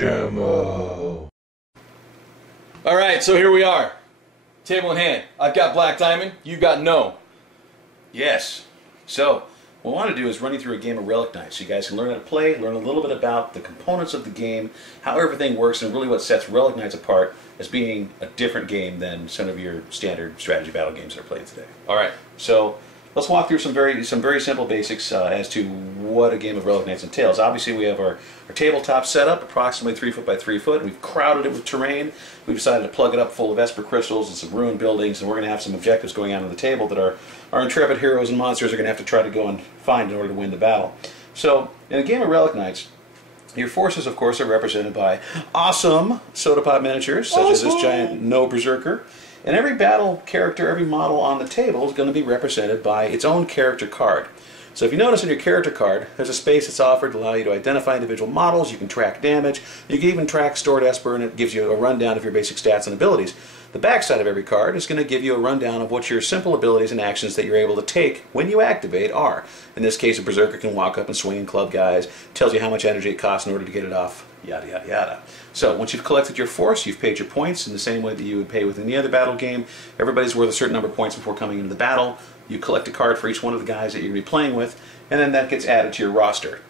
Demo. Alright, so here we are. Table in hand. I've got Black Diamond, you've got No. Yes. So, what I want to do is run you through a game of Relic Knights so you guys can learn how to play, learn a little bit about the components of the game, how everything works, and really what sets Relic Knights apart as being a different game than some of your standard strategy battle games that are played today. Alright. So, let's walk through some very simple basics as to what a game of Relic Knights entails. Obviously, we have our tabletop setup, approximately 3 foot by 3 foot. We've crowded it with terrain. We've decided to plug it up full of Esper crystals and some ruined buildings, and we're going to have some objectives going on the table that our intrepid heroes and monsters are going to have to try to go and find in order to win the battle. So, in a game of Relic Knights, your forces, of course, are represented by awesome soda pop miniatures, such as this giant No Berserker. And every battle character, every model on the table is going to be represented by its own character card. So if you notice in your character card, there's a space that's offered to allow you to identify individual models, you can track damage, you can even track stored Esper, and it gives you a rundown of your basic stats and abilities. The backside of every card is going to give you a rundown of what your simple abilities and actions that you're able to take when you activate are. In this case, a Berserker can walk up and swing and club guys, tells you how much energy it costs in order to get it off, yada yada yada. So once you've collected your force, you've paid your points in the same way that you would pay with any other battle game. Everybody's worth a certain number of points before coming into the battle. You collect a card for each one of the guys that you're going to be playing with, and then that gets added to your roster.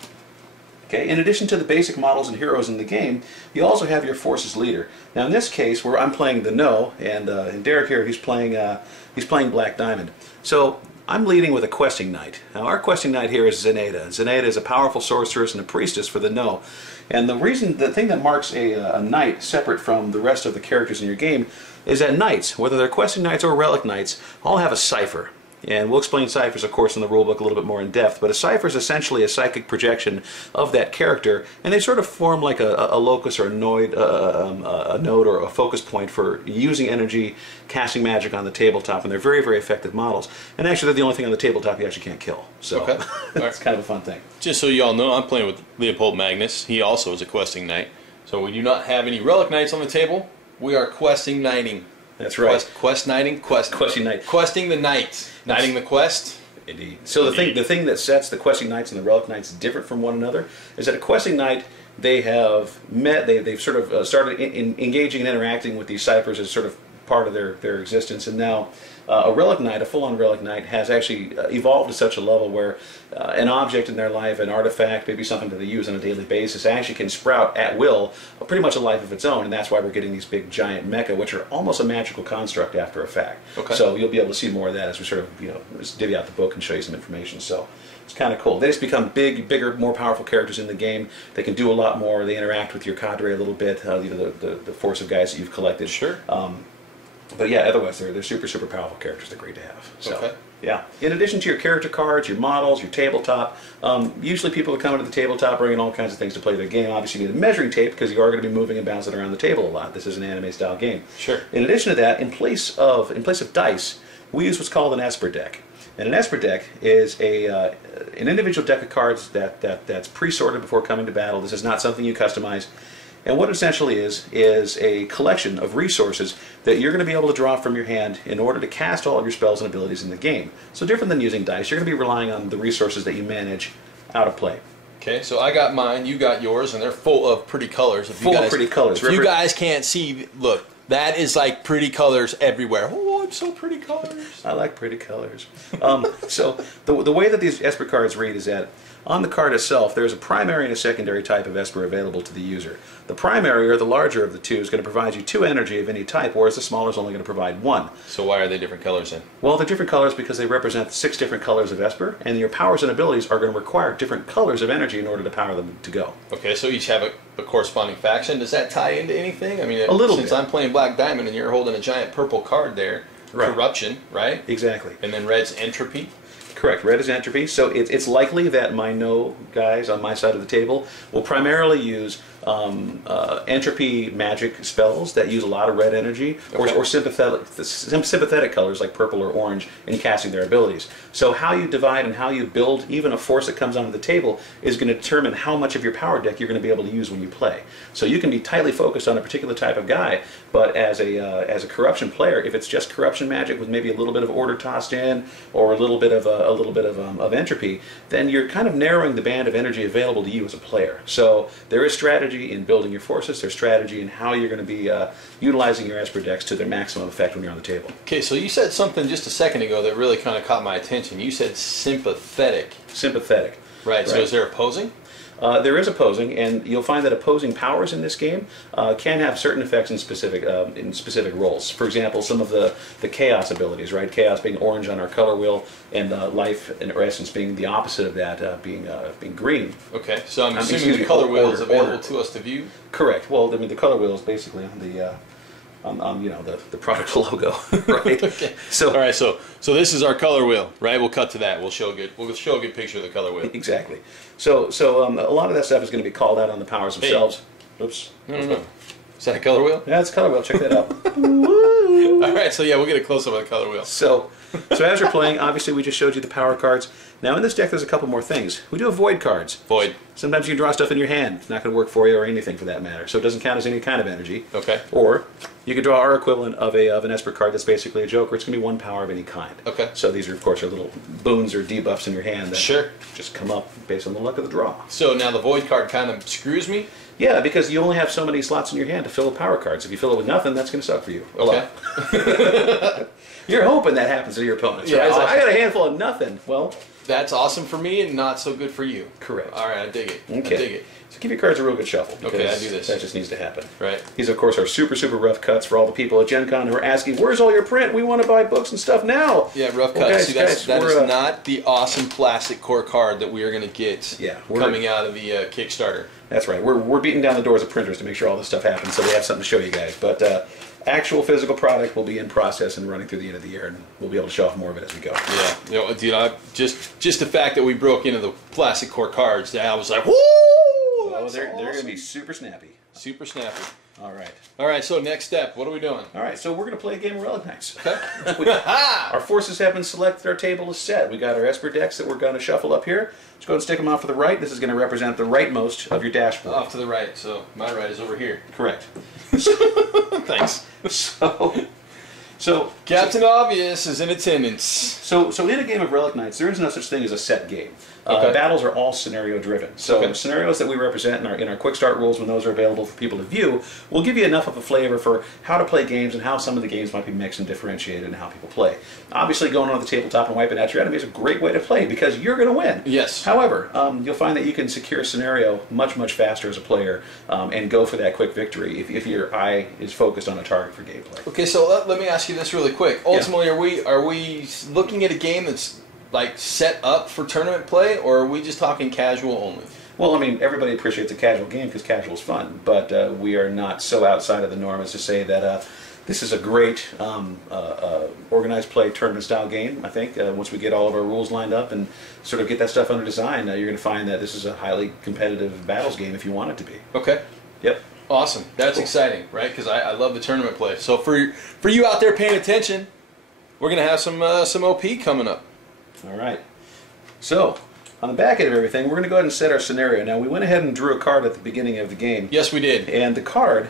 Okay. In addition to the basic models and heroes in the game, you also have your forces leader. Now in this case, where I'm playing the No, and Derek here, he's playing Black Diamond. So I'm leading with a questing knight. Now our questing knight here is ZINEDA. ZINEDA is a powerful sorceress and a priestess for the No. And the thing that marks a knight separate from the rest of the characters in your game is that knights, whether they're questing knights or relic knights, all have a cipher. And we'll explain ciphers, of course, in the rulebook a little bit more in depth, but a cipher is essentially a psychic projection of that character, and they sort of form like a locus or a node or a focus point for using energy, casting magic on the tabletop, and they're very, very effective models. And actually, they're the only thing on the tabletop you actually can't kill. So okay. It's kind of a fun thing. Just so you all know, I'm playing with Leopold Magnus. He also is a questing knight. So we do not have any relic knights on the table. We are questing knighting. That's right. Questing knight. Questing the knight. Knighting the quest. Indeed. So the thing that sets the questing knights and the relic knights different from one another is that a questing knight, they've sort of started engaging and interacting with these ciphers as sort of part of their existence, and now a relic knight, a full-on relic knight, has actually evolved to such a level where an object in their life, an artifact, maybe something that they use on a daily basis, actually can sprout at will pretty much a life of its own, and that's why we're getting these big giant mecha, which are almost a magical construct after a fact. Okay. So you'll be able to see more of that as we sort of just divvy out the book and show you some information. So it's kind of cool. They just become bigger, more powerful characters in the game. They can do a lot more. They interact with your cadre a little bit. The force of guys that you've collected. Sure. But yeah, otherwise they're super powerful characters. They're great to have. So, okay. Yeah. In addition to your character cards, your models, your tabletop, usually people that come into the tabletop bringing all kinds of things to play their game. Obviously, you need a measuring tape because you are going to be moving and bouncing around the table a lot. This is an anime-style game. Sure. In addition to that, in place of dice, we use what's called an Esper deck. And an Esper deck is an individual deck of cards that's pre-sorted before coming to battle. This is not something you customize. And what it essentially is a collection of resources that you're going to be able to draw from your hand in order to cast all of your spells and abilities in the game. So different than using dice, you're going to be relying on the resources that you manage out of play. Okay, so I got mine, you got yours, and they're full of pretty colors. If you guys can't see, look, that is like pretty colors everywhere. Oh, I'm so pretty colors. I like pretty colors. So the way that these Esper cards read is that on the card itself, there's a primary and a secondary type of Esper available to the user. The primary, or the larger of the two, is going to provide you 2 energy of any type, whereas the smaller is only going to provide 1. So why are they different colors then? Well, they're different colors because they represent 6 different colors of Esper, and your powers and abilities are going to require different colors of energy in order to power them to go. Okay, so each have a corresponding faction. Does that tie into anything? I mean, a little since bit. I'm playing Black Diamond and you're holding a giant purple card there, right. Corruption, right? Exactly. And then red's entropy. Correct. Red is entropy. So it's likely that my No guys on my side of the table will primarily use entropy magic spells that use a lot of red energy, or sympathetic colors like purple or orange in casting their abilities. So how you divide and how you build even a force that comes onto the table is going to determine how much of your power deck you're going to be able to use when you play. So you can be tightly focused on a particular type of guy, but as a corruption player, if it's just corruption magic with maybe a little bit of order tossed in, or a little bit of a little bit of entropy, then you're kind of narrowing the band of energy available to you as a player. So there is strategy in building your forces. There's strategy in how you're going to be utilizing your Esper decks to their maximum effect when you're on the table. Okay, so you said something just a second ago that really kind of caught my attention. You said sympathetic. Sympathetic. Right, so is there opposing? There is opposing, and you'll find that opposing powers in this game can have certain effects in specific roles. For example, some of the chaos abilities, right? Chaos being orange on our color wheel, and life in essence being the opposite of that, being green. Okay, so I'm assuming the color wheel is available to us to view. Correct. Well, I mean the color wheel is basically on the the product logo, right? Okay. So all right, so this is our color wheel, right? We'll cut to that. We'll show a good picture of the color wheel. Exactly. So a lot of that stuff is going to be called out on the powers themselves. Hey. Oops. No. Is that a color wheel? Yeah, it's a color wheel. Check that out. All right, so yeah, we'll get a close up of the color wheel. So as you're playing, obviously we just showed you the power cards. Now in this deck, there's a couple more things. We do have void cards. Void. Sometimes you can draw stuff in your hand. It's not going to work for you or anything for that matter. So it doesn't count as any kind of energy. Okay. Or you could draw our equivalent of an Esper card that's basically a Joker. It's going to be one power of any kind. Okay. So these are, of course, little boons or debuffs in your hand that just come up based on the luck of the draw. So now the void card kind of screws me? Yeah, because you only have so many slots in your hand to fill with power cards. If you fill it with nothing, that's going to suck for you. A lot. You're hoping that happens to your opponents, right? It's like, I got a handful of nothing. Well, that's awesome for me and not so good for you. Correct. All right, I dig it. Okay. I dig it. So give your cards a real good shuffle. Okay, I do this. That just needs to happen. Right. These, of course, are super, super rough cuts for all the people at Gen Con who are asking, where's all your print? We want to buy books and stuff now. Yeah, rough cuts. See, that is not the awesome plastic core card that we are going to get coming out of the Kickstarter. That's right. We're beating down the doors of printers to make sure all this stuff happens, so we have something to show you guys. But actual physical product will be in process and running through the end of the year, and we'll be able to show off more of it as we go. Yeah, dude, just the fact that we broke into the plastic core cards, I was like, woo! Oh, they're going to be super snappy. Super snappy. All right. All right, so next step, what are we doing? All right, so we're going to play a game of Relic Knights. Okay. Our forces have been selected, our table is set. We got our Esper decks that we're going to shuffle up here. Let's go ahead and stick them off to the right. This is going to represent the rightmost of your dashboard. Off to the right, so my right is over here. Correct. Thanks. So Captain Obvious is in attendance. So in a game of Relic Knights, there is no such thing as a set game. Battles are all scenario driven. So scenarios that we represent in our quick start rules, when those are available for people to view, will give you enough of a flavor for how to play games and how some of the games might be mixed and differentiated and how people play. Obviously, going on the tabletop and wiping out your enemy is a great way to play because you're going to win. Yes. However, you'll find that you can secure a scenario much, much faster as a player and go for that quick victory if your eye is focused on a target for gameplay. Okay, so let me ask you this really quick. Ultimately, are we looking at a game that's like set up for tournament play, or are we just talking casual only? Well, I mean, everybody appreciates a casual game because casual is fun, but we are not so outside of the norm as to say that this is a great organized play tournament style game. I think once we get all of our rules lined up and sort of get that stuff under design, you're going to find that this is a highly competitive battles game if you want it to be. Okay. Yep. Awesome. That's exciting, right? Because I love the tournament play. So for you out there paying attention, we're going to have some OP coming up. All right. So, on the back end of everything, we're going to go ahead and set our scenario. Now, we went ahead and drew a card at the beginning of the game. Yes, we did. And the card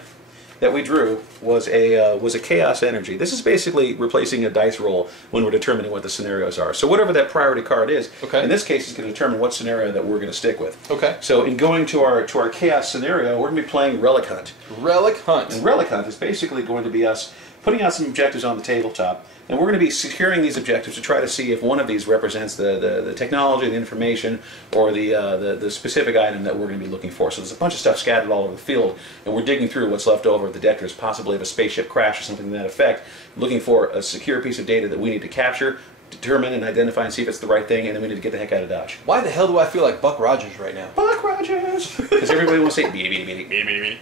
that we drew was a chaos energy. This is basically replacing a dice roll when we're determining what the scenarios are. So whatever that priority card is, in this case, it's going to determine what scenario that we're going to stick with. Okay. So in going to our chaos scenario, we're going to be playing Relic Hunt. Relic Hunt. And Relic Hunt is basically going to be us putting out some objectives on the tabletop, and we're going to be securing these objectives to try to see if one of these represents the technology, the information, or the specific item that we're going to be looking for. So there's a bunch of stuff scattered all over the field, and we're digging through what's left over of the deck. There's possibly of a spaceship crash or something to that effect, looking for a secure piece of data that we need to capture, determine and identify and see if it's the right thing, and then we need to get the heck out of Dodge. Why the hell do I feel like Buck Rogers right now? Buck Rogers! Because everybody wants to say, beep.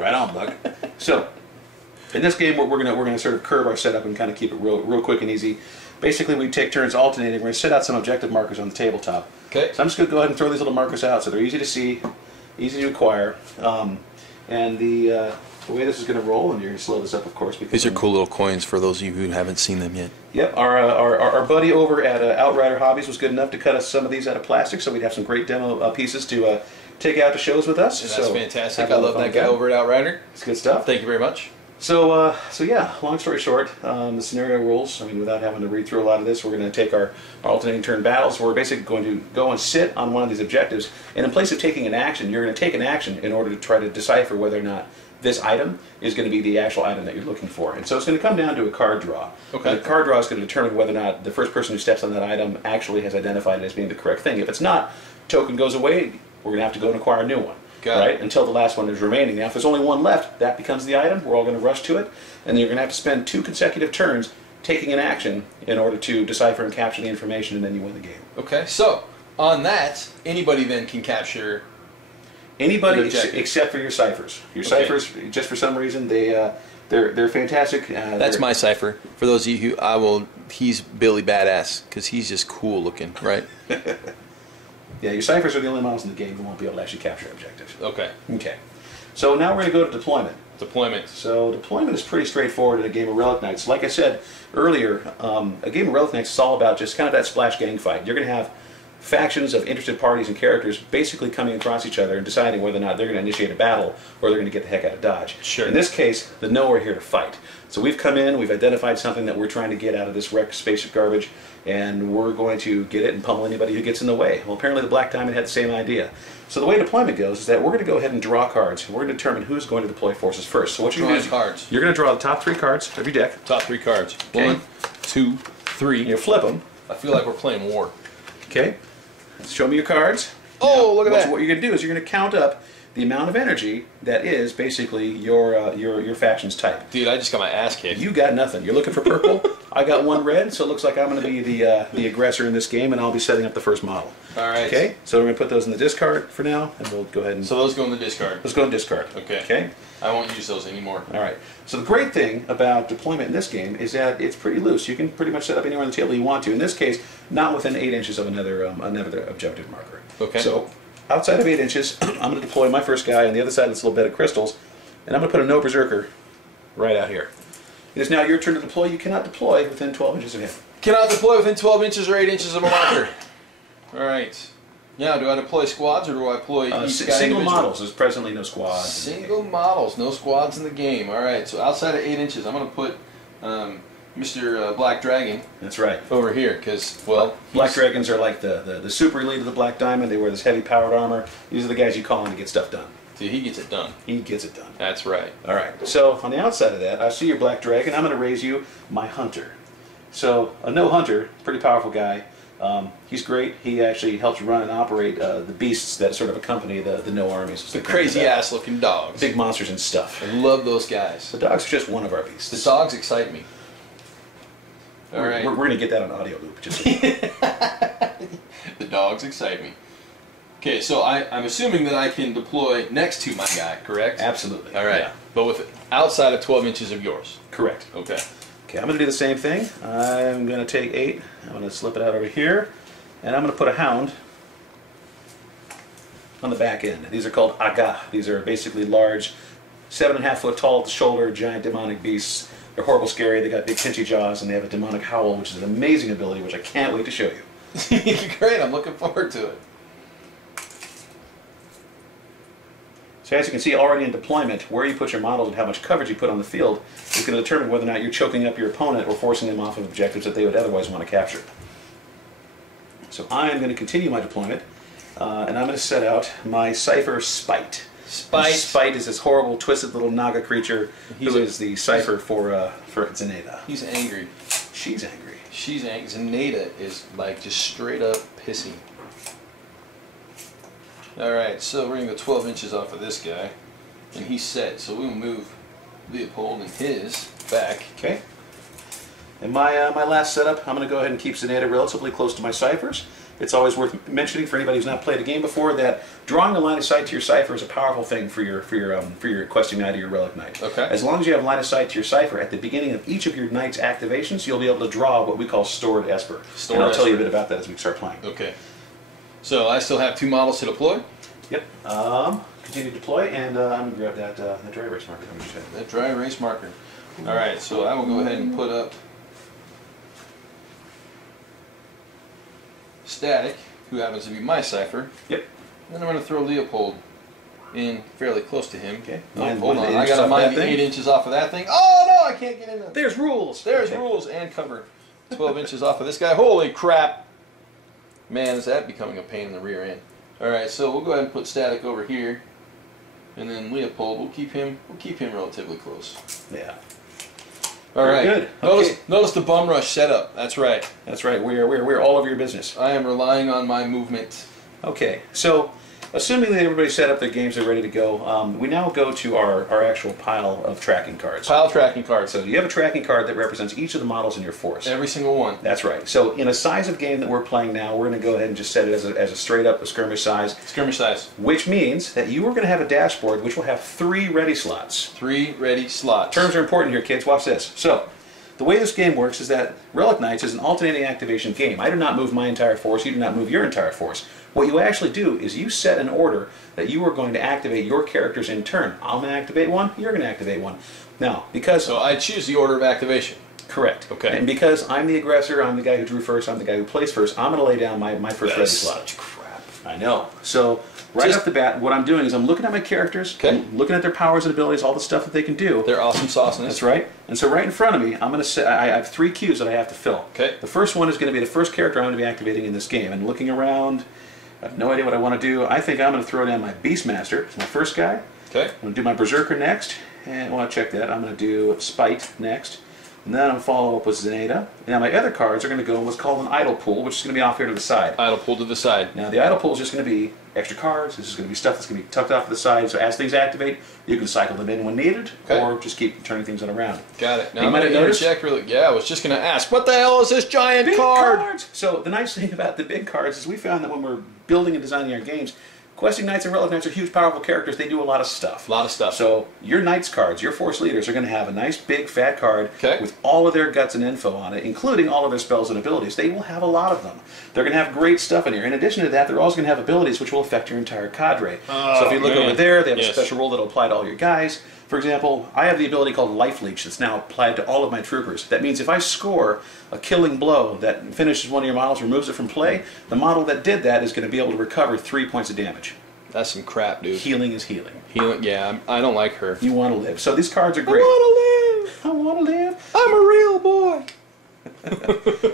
Right on, Buck. So, in this game, we're gonna sort of curve our setup and kind of keep it real quick and easy. Basically, we take turns alternating. We're going to set out some objective markers on the tabletop. Okay. So I'm just going to go ahead and throw these little markers out so they're easy to see, easy to acquire. And the way this is going to roll, and you're going to slow this up, of course. Because these are cool little coins for those of you who haven't seen them yet. Yep. Our buddy over at Outrider Hobbies was good enough to cut us some of these out of plastic, so we'd have some great demo pieces to take out to shows with us. And that's fantastic. I love that guy over at Outrider. It's good stuff. Thank you very much. So yeah, long story short, the scenario rules, I mean, without having to read through a lot of this, we're going to take our alternating turn battles. We're basically going to go and sit on one of these objectives, and in place of taking an action, you're going to take an action in order to try to decipher whether or not this item is going to be the actual item that you're looking for. And so it's going to come down to a card draw. Okay. The card draw is going to determine whether or not the first person who steps on that item actually has identified it as being the correct thing. If it's not, token goes away, we're going to have to go and acquire a new one. Right? Until the last one is remaining. Now, if there's only one left, that becomes the item. We're all going to rush to it, and then you're going to have to spend 2 consecutive turns taking an action in order to decipher and capture the information, and then you win the game. Okay, so on that, anybody then can capture anybody except for your ciphers. Your ciphers, just for some reason, they're fantastic. That's my cipher. For those of you who he's Billy Badass because he's just cool looking, right? Yeah, your ciphers are the only models in the game who won't be able to actually capture objectives. Okay. Okay. So now we're going to go to deployment. Deployment. So deployment is pretty straightforward in a game of Relic Knights. Like I said earlier, a game of Relic Knights is all about just kind of that splash gang fight. You're going to have factions of interested parties and characters basically coming across each other and deciding whether or not they're going to initiate a battle or they're going to get the heck out of Dodge. Sure. In this case, the No are here to fight. So we've come in, we've identified something that we're trying to get out of this wrecked spaceship garbage, and we're going to get it and pummel anybody who gets in the way. Well, apparently the Black Diamond had the same idea. So the way deployment goes is that we're going to go ahead and draw cards, and we're going to determine who's going to deploy forces first. So what you're going to do is you're going to draw the top 3 cards of your deck. Top 3 cards. Okay. 1, 2, 3. And you flip them. I feel like we're playing war. Okay. Show me your cards. Oh, look at that. What you're going to do is you're going to count up the amount of energy that is basically your faction's type. Dude, I just got my ass kicked. You got nothing. You're looking for purple. I got 1 red, so it looks like I'm going to be the aggressor in this game, and I'll be setting up the first model. All right. Okay. So we're going to put those in the discard for now, and we'll go ahead and. So those go in the discard. Let's go in discard. Okay. Okay. I won't use those anymore. All right. So the great thing about deployment in this game is that it's pretty loose. You can pretty much set up anywhere on the table you want to. In this case, not within 8 inches of another objective marker. Okay. So outside of 8 inches, I'm going to deploy my first guy on the other side of this little bed of crystals, and I'm going to put a no berserker right out here. It is now your turn to deploy. You cannot deploy within 12 inches of him. Cannot deploy within 12 inches or 8 inches of a marker. All right. Now, do I deploy squads or do I deploy each guy single models? There's presently no squads. Single models, no squads in the game. All right. So outside of 8 inches, I'm going to put Mr. Black Dragon. That's right. Over here, because well, Black Dragons are like the super elite of the Black Diamond. They wear this heavy powered armor. These are the guys you call in to get stuff done. Dude, he gets it done. He gets it done. That's right. All right. So on the outside of that, I see your Black Dragon. I'm going to raise you my Hunter. So a no Hunter, pretty powerful guy. He's great. He actually helps run and operate the beasts that sort of accompany the no armies. The crazy ass looking dogs. Big monsters and stuff. I love those guys. The dogs are just one of our beasts. The dogs excite me. All right. We're going to get that on audio loop. Just the dogs excite me. Okay, so I'm assuming that I can deploy next to my guy, correct? Absolutely. All right. Yeah. But with outside of 12 inches of yours. Correct. Okay. Okay, I'm going to do the same thing. I'm going to take 8. I'm going to slip it out over here. And I'm going to put a hound on the back end. These are called aga. These are basically large, 7.5 foot tall at the shoulder, giant demonic beasts. They're horrible scary. They got big pinchy jaws, and they have a demonic howl, which is an amazing ability, which I can't wait to show you. Great, I'm looking forward to it. So as you can see already in deployment, where you put your models and how much coverage you put on the field is going to determine whether or not you're choking up your opponent or forcing them off of objectives that they would otherwise want to capture. So I am going to continue my deployment, and I'm going to set out my Cipher Spite. Spite is this horrible, twisted little Naga creature who is the cipher for ZINEDA. He's angry. She's angry. She's angry. ZINEDA is like just straight up pissy. Alright, so we're going to go 12 inches off of this guy, and he's set, so we'll move Leopold and his back. Okay. In my last setup, I'm going to go ahead and keep ZINEDA relatively close to my ciphers. It's always worth mentioning for anybody who's not played a game before that drawing a line of sight to your cipher is a powerful thing for your questing knight or your relic knight. Okay. As long as you have line of sight to your cipher at the beginning of each of your knight's activations, you'll be able to draw what we call stored esper. And I'll tell you a bit about that as we start playing. Okay. So I still have 2 models to deploy? Yep. Continue to deploy, and I'm going to grab that dry erase marker. That dry erase marker. Alright, so I will go ahead and put up Static, who happens to be my cipher. Yep. Then I'm going to throw Leopold in fairly close to him. Okay. Oh, hold on, I gotta mind the 8 inches off of that thing. Oh no, I can't get in there. There's rules. There's rules and cover. 12 inches off of this guy. Holy crap! Man, is that becoming a pain in the rear end. All right, so we'll go ahead and put Static over here, and then Leopold. We'll keep him relatively close. Yeah. All right. Good. Okay. Notice the bum rush setup. That's right. That's right. We're all over your business. I am relying on my movement. Okay. So, assuming that everybody's set up their games, are ready to go, we now go to our actual pile of tracking cards. Pile of tracking cards. So you have a tracking card that represents each of the models in your force. Every single one. That's right. So in a size of game that we're playing now, we're going to go ahead and just set it as a straight up skirmish size. Skirmish size. Which means that you are going to have a dashboard which will have 3 ready slots. 3 ready slots. Terms are important here, kids. Watch this. So, the way this game works is that Relic Knights is an alternating activation game. I do not move my entire force, you do not move your entire force. What you actually do is you set an order that you are going to activate your characters in turn. I'm going to activate one, you're going to activate one. Now, because... So I choose the order of activation. Correct. Okay. And because I'm the aggressor, I'm the guy who drew first, I'm the guy who plays first, I'm going to lay down my first ready slot. Such crap. I know. So, right off the bat, what I'm doing is I'm looking at my characters, I'm looking at their powers and abilities, all the stuff that they can do. They're awesome sauceness. That's right. And so right in front of me, I'm going to set, I have 3 cues that I have to fill. Okay. The first one is going to be the first character I'm going to be activating in this game. And looking around, I have no idea what I want to do. I think I'm going to throw down my BEASTMASTER. It's my first guy. Okay. I'm going to do my BERSERKER next. And I want to check that. I'm going to do Spite next. And then I'm going to follow up with ZINEDA. Now my other cards are going to go in what's called an idle pool, which is going to be off here to the side. Idle pool to the side. Now the idle pool is just going to be extra cards. This is going to be stuff that's going to be tucked off to the side. So as things activate, you can cycle them in when needed, or just keep turning things around. Got it. Now you might have noticed. Yeah, I was just going to ask, what the hell is this giant big card? Cards. So the nice thing about the big cards is we found that when we're building and designing our games, Questing Knights and Relic Knights are huge, powerful characters. They do a lot of stuff. A lot of stuff. So your Knights cards, your Force leaders, are going to have a nice, big, fat card with all of their guts and info on it, including all of their spells and abilities. They will have a lot of them. They're going to have great stuff in here. In addition to that, they're also going to have abilities which will affect your entire cadre. So if you look over there, they have a special rule that will apply to all your guys. For example, I have the ability called Life Leech that's now applied to all of my troopers. That means if I score a killing blow that finishes one of your models, removes it from play, the model that did that is going to be able to recover 3 points of damage. That's some crap, dude. Healing is healing. Healing, yeah, I don't like her. You want to live. So these cards are great. I want to live. I want to live. I'm a real boy.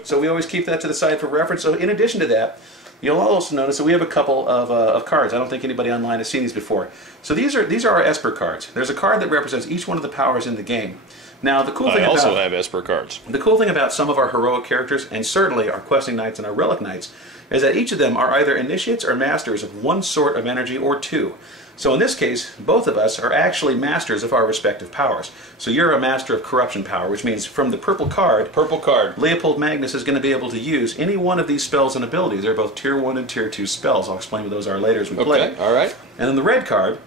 So we always keep that to the side for reference. So in addition to that, you'll also notice that we have a couple of cards. I don't think anybody online has seen these before. So these are our Esper cards. There's a card that represents each one of the powers in the game. Now the cool thing I also have Esper cards. The cool thing about some of our heroic characters, and certainly our Questing Knights and our Relic Knights, is that each of them are either initiates or masters of one sort of energy or 2. So in this case, both of us are actually masters of our respective powers. So you're a master of corruption power, which means from the purple card, Leopold Magnus is going to be able to use any one of these spells and abilities. They're both Tier 1 and Tier 2 spells. I'll explain what those are later as we play. Okay, all right. And then the red card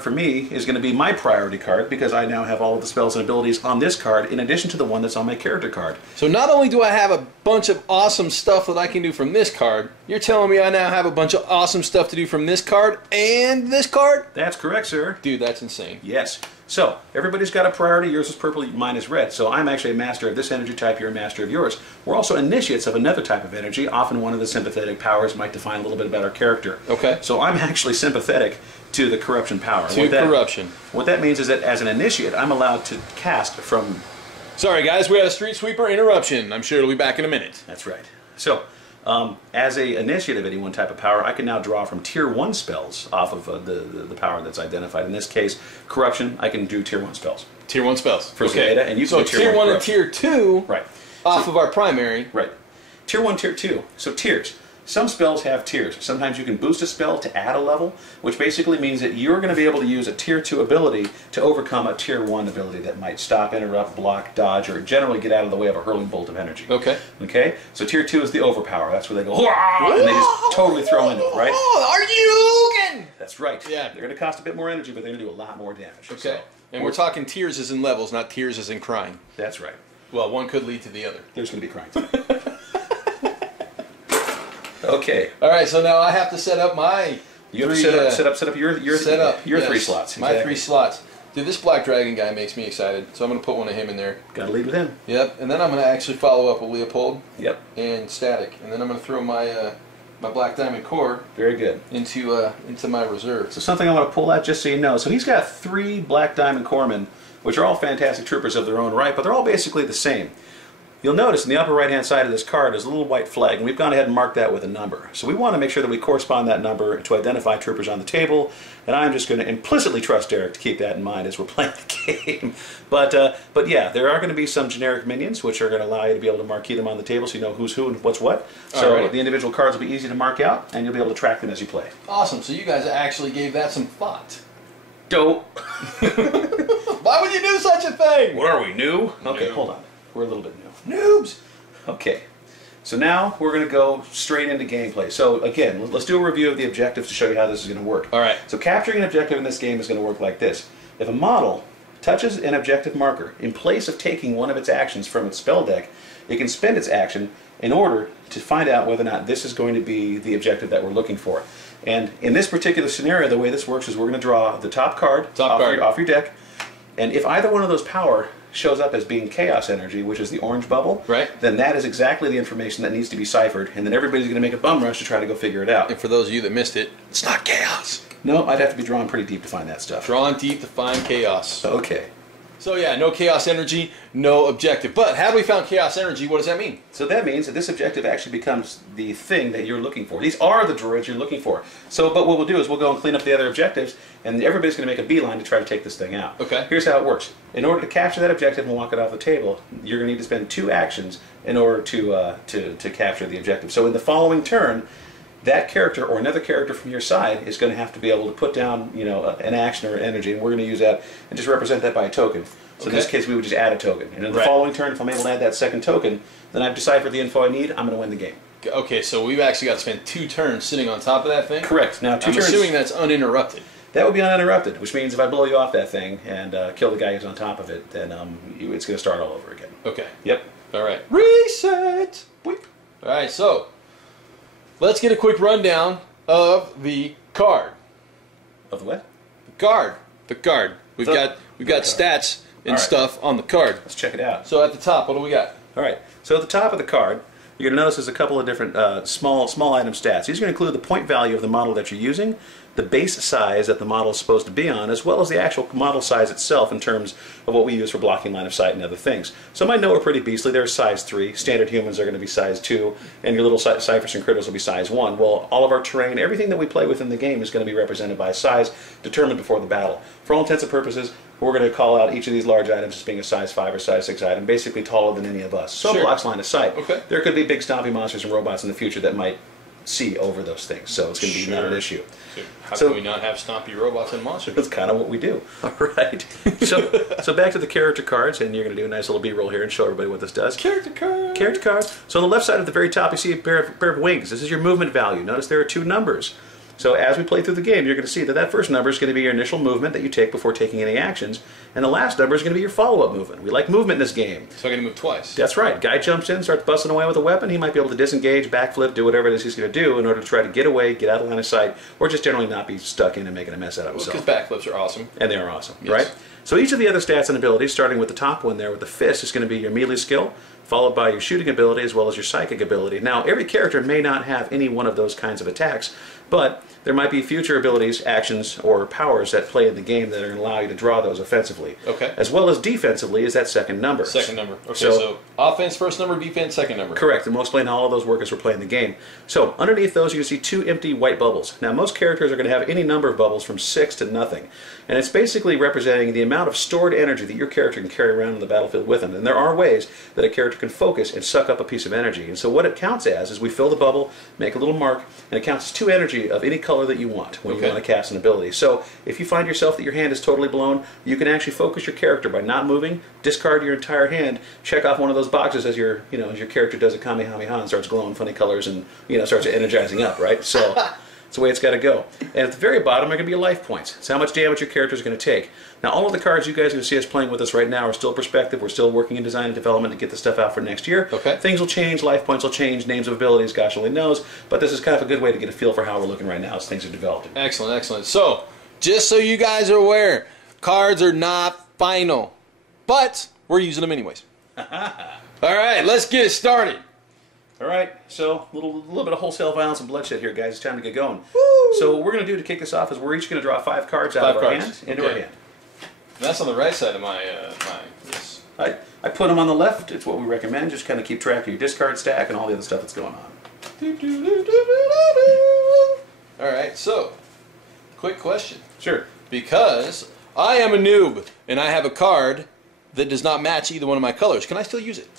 for me is going to be my priority card because I now have all of the spells and abilities on this card in addition to the one that's on my character card. So not only do I have a bunch of awesome stuff that I can do from this card, you're telling me I now have a bunch of awesome stuff to do from this card and this card? That's correct, sir. Dude, that's insane. Yes. So, everybody's got a priority. Yours is purple, mine is red. So I'm actually a master of this energy type, you're a master of yours. We're also initiates of another type of energy. Often one of the sympathetic powers might define a little bit about our character. Okay. So I'm actually sympathetic to the corruption power. Corruption. What that means is that as an initiate, I'm allowed to cast from... Sorry guys, we had a street sweeper interruption. I'm sure it'll be back in a minute. That's right. So, as a initiate of any one type of power, I can now draw from Tier 1 spells off of the power that's identified. In this case, corruption, I can do Tier 1 spells. Tier 1 spells. For ZINEDA, and you can do Tier 1 and Tier 2 off of our primary. Right. Tier 1, Tier 2. So tiers. Some spells have tiers. Sometimes you can boost a spell to add a level, which basically means that you're going to be able to use a Tier 2 ability to overcome a Tier 1 ability that might stop, interrupt, block, dodge, or generally get out of the way of a hurling bolt of energy. Okay. Okay? So Tier 2 is the overpower. That's where they go, and they just totally throw into it, right? Are you kidding? That's right. Yeah. They're going to cost a bit more energy, but they're going to do a lot more damage. Okay. So, and we're talking tiers as in levels, not tears as in crying. That's right. Well, one could lead to the other. There's going to be crying. Okay. All right. So now I have to set up my. You have to set up your 3 slots. Exactly. My 3 slots. Dude, this Black Dragon guy makes me excited, so I'm going to put one of him in there. Got to lead with him. Yep. And then I'm going to actually follow up with Leopold. Yep. And Static, and then I'm going to throw my my Black Diamond core. Very good. Into my reserve. So something I want to pull out just so you know. So he's got 3 Black Diamond Corpsmen, which are all fantastic troopers of their own right, but they're all basically the same. You'll notice in the upper right-hand side of this card is a little white flag, and we've gone ahead and marked that with a number. So we want to make sure that we correspond that number to identify troopers on the table, and I'm just going to implicitly trust Derek to keep that in mind as we're playing the game. But yeah, there are going to be some generic minions, which are going to allow you to be able to marquee them on the table so you know who's who and what's what. So Alrighty. the individual cards will be easy to mark out, and you'll be able to track them as you play. Awesome. So you guys actually gave that some thought. Dope. Why would you do such a thing? What are we, new? Okay, New. hold on. We're a little bit new. Noobs. Okay, so now we're going to go straight into gameplay. So again, let's do a review of the objectives to show you how this is going to work. All right. So capturing an objective in this game is going to work like this. If a model touches an objective marker, in place of taking one of its actions from its spell deck, it can spend its action in order to find out whether or not this is going to be the objective that we're looking for. And in this particular scenario, the way this works is we're going to draw the top card off your deck, and if either one of those power shows up as being chaos energy, which is the orange bubble, right, then that is exactly the information that needs to be ciphered, and then everybody's going to make a bum rush to try to go figure it out. And for those of you that missed it, it's not chaos. No, I'd have to be drawn pretty deep to find that stuff. Drawn deep to find chaos. Okay. So yeah, no chaos energy, no objective. But have we found chaos energy? What does that mean? So that means that this objective actually becomes the thing that you're looking for. These are the droids you're looking for. So, but what we'll do is we'll go and clean up the other objectives, and everybody's going to make a beeline to try to take this thing out. Okay. Here's how it works. In order to capture that objective and walk it off the table, you're going to need to spend 2 actions in order to capture the objective. So in the following turn, that character or another character from your side is going to have to be able to put down, you know, an action or energy, and we're going to use that and just represent that by a token. So in this case, we would just add a token. And in the following turn, if I'm able to add that second token, then I've deciphered the info I need, I'm going to win the game. Okay, so we've actually got to spend 2 turns sitting on top of that thing? Correct. Now, 2 turns... I'm assuming that's uninterrupted. That would be uninterrupted, which means if I blow you off that thing and kill the guy who's on top of it, then it's going to start all over again. Okay. Yep. All right. Reset! Boop. All right, so let's get a quick rundown of the card. Of the what? The card. The card. We've got stats and stuff on the card. Let's check it out. So at the top, what do we got? All right. So at the top of the card, you're going to notice there's a couple of different small item stats. These are going to include the point value of the model that you're using, the base size that the model is supposed to be on, as well as the actual model size itself in terms of what we use for blocking line of sight and other things. Some I know are pretty beastly. They're size 3. Standard humans are going to be size 2, and your little ciphers and critters will be size 1. Well, all of our terrain, everything that we play within the game is going to be represented by a size determined before the battle. For all intents and purposes, we're going to call out each of these large items as being a size 5 or size 6 item, basically taller than any of us. So it blocks line of sight. Okay. There could be big stompy monsters and robots in the future that might see over those things, so it's going to be not an issue. How can we not have stompy robots and monsters? That's kind of what we do. All right. So back to the character cards, and you're going to do a nice little B-roll here and show everybody what this does. Character card. Character cards. So on the left side at the very top, you see a pair of wings. This is your movement value. Notice there are 2 numbers. So as we play through the game, you're going to see that that first number is going to be your initial movement that you take before taking any actions, and the last number is going to be your follow-up movement. We like movement in this game. So I'm going to move twice. That's right. Guy jumps in, starts busting away with a weapon. He might be able to disengage, backflip, do whatever it is he's going to do in order to try to get away, get out of line of sight, or just generally not be stuck in and making a mess out of himself. Because backflips are awesome. And they are awesome, right? So each of the other stats and abilities, starting with the top one there with the fist, is going to be your melee skill, followed by your shooting ability as well as your psychic ability. Now, every character may not have any one of those kinds of attacks, but there might be future abilities, actions, or powers that play in the game that are going to allow you to draw those offensively. Okay. As well as defensively is that second number. Second number. Okay, so offense first number, defense second number. Correct, and we'll explain how all of those work as we're playing the game. So underneath those you can see 2 empty white bubbles. Now most characters are going to have any number of bubbles from 6 to nothing. And it's basically representing the amount of stored energy that your character can carry around on the battlefield with him. And there are ways that a character can focus and suck up a piece of energy. And so what it counts as is we fill the bubble, make a little mark, and it counts as 2 energy of any color that you want when you want to cast an ability. So if you find yourself that your hand is totally blown, you can actually focus your character by not moving, discard your entire hand, check off one of those boxes as your character does a Kamehameha and starts glowing funny colors and starts energizing up, right? So it's the way it's got to go. And at the very bottom are going to be your life points. It's how much damage your character is going to take. Now all of the cards you guys are going to see us playing with us right now are still perspective. We're still working in design and development to get the stuff out for next year. Okay. Things will change, life points will change, names of abilities, gosh only knows. But this is kind of a good way to get a feel for how we're looking right now as things are developing. Excellent, excellent. So, just so you guys are aware, cards are not final, but we're using them anyways. All right, let's get it started. All right, so a little bit of wholesale violence and bloodshed here, guys. It's time to get going. Woo! So what we're going to do to kick this off is we're each going to draw 5 cards out of our hand into our hand. And that's on the right side of my yes. I put them on the left. It's what we recommend. Just kind of keep track of your discard stack and all the other stuff that's going on. All right, so quick question. Sure. Because I am a noob and I have a card that does not match either one of my colors, can I still use it?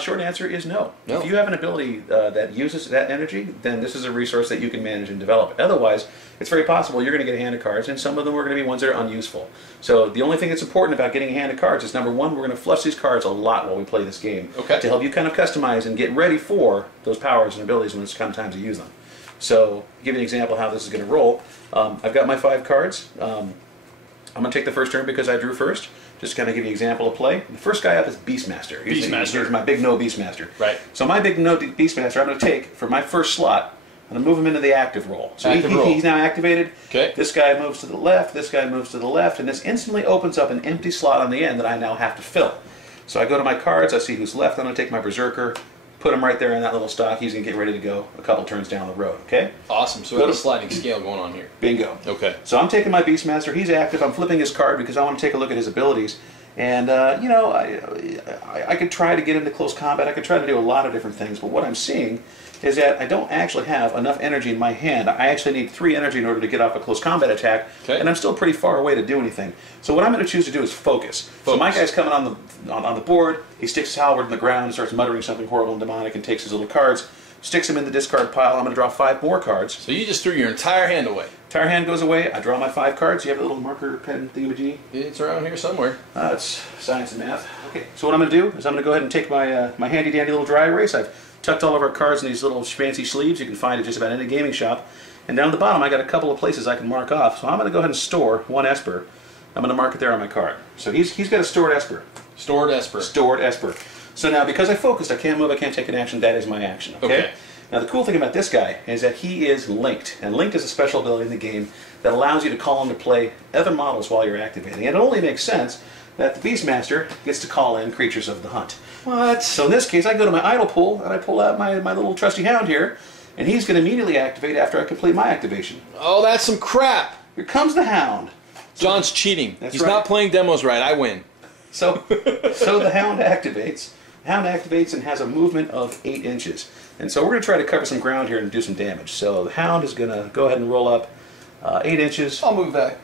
Short answer is no. No. If you have an ability that uses that energy, then this is a resource that you can manage and develop. Otherwise, it's very possible you're going to get a hand of cards, and some of them are going to be ones that are unuseful. So the only thing that's important about getting a hand of cards is, number one, we're going to flush these cards a lot while we play this game to help you kind of customize and get ready for those powers and abilities when it's come time to use them. So, to give you an example of how this is going to roll, I've got my 5 cards. I'm going to take the first turn because I drew first. Just to kind of give you an example of play. The first guy up is BEASTMASTER. Here's my big no BEASTMASTER. Right. So my big no BEASTMASTER I'm going to take for my first slot. I'm going to move him into the active role. So he's now activated. Okay. This guy moves to the left, this guy moves to the left, and this instantly opens up an empty slot on the end that I now have to fill. So I go to my cards, I see who's left, I'm going to take my Berserker, put him right there in that little stock. He's going to get ready to go a couple turns down the road, okay? Awesome. So we have a sliding scale going on here. Bingo. Okay. So I'm taking my BEASTMASTER. He's active. I'm flipping his card because I want to take a look at his abilities. And, you know, I could try to get into close combat. I could try to do a lot of different things. But what I'm seeing is that I don't actually have enough energy in my hand. I actually need 3 energy in order to get off a close combat attack. Okay. And I'm still pretty far away to do anything. So what I'm going to choose to do is focus. So my guy's coming on the board. He sticks his halberd in the ground and starts muttering something horrible and demonic and takes his little cards, sticks them in the discard pile. I'm going to draw 5 more cards. So you just threw your entire hand away. Entire hand goes away. I draw my 5 cards. You have a little marker pen thingamajiggy? It's around here somewhere. It's science and math. Okay, so what I'm going to do is I'm going to go ahead and take my my handy dandy little dry erase. I've tucked all of our cards in these little fancy sleeves you can find at just about any gaming shop. And down at the bottom I got a couple of places I can mark off. So I'm going to go ahead and store 1 Esper. I'm going to mark it there on my card. So he's got a stored Esper. Stored Esper. Stored Esper. So now because I focused, I can't move, I can't take an action. That is my action. Okay? Now the cool thing about this guy is that he is linked. And linked is a special ability in the game that allows you to call into play other models while you're activating. And it only makes sense that the BEASTMASTER gets to call in creatures of the hunt. What? So in this case, I go to my idle pool and I pull out my little trusty hound here, and he's going to immediately activate after I complete my activation. Oh, that's some crap. Here comes the hound. John's cheating. That's He's right. not playing demos right. I win. So the hound activates. The hound activates and has a movement of 8 inches. And so we're going to try to cover some ground here and do some damage. So the hound is going to go ahead and roll up 8 inches. I'll move that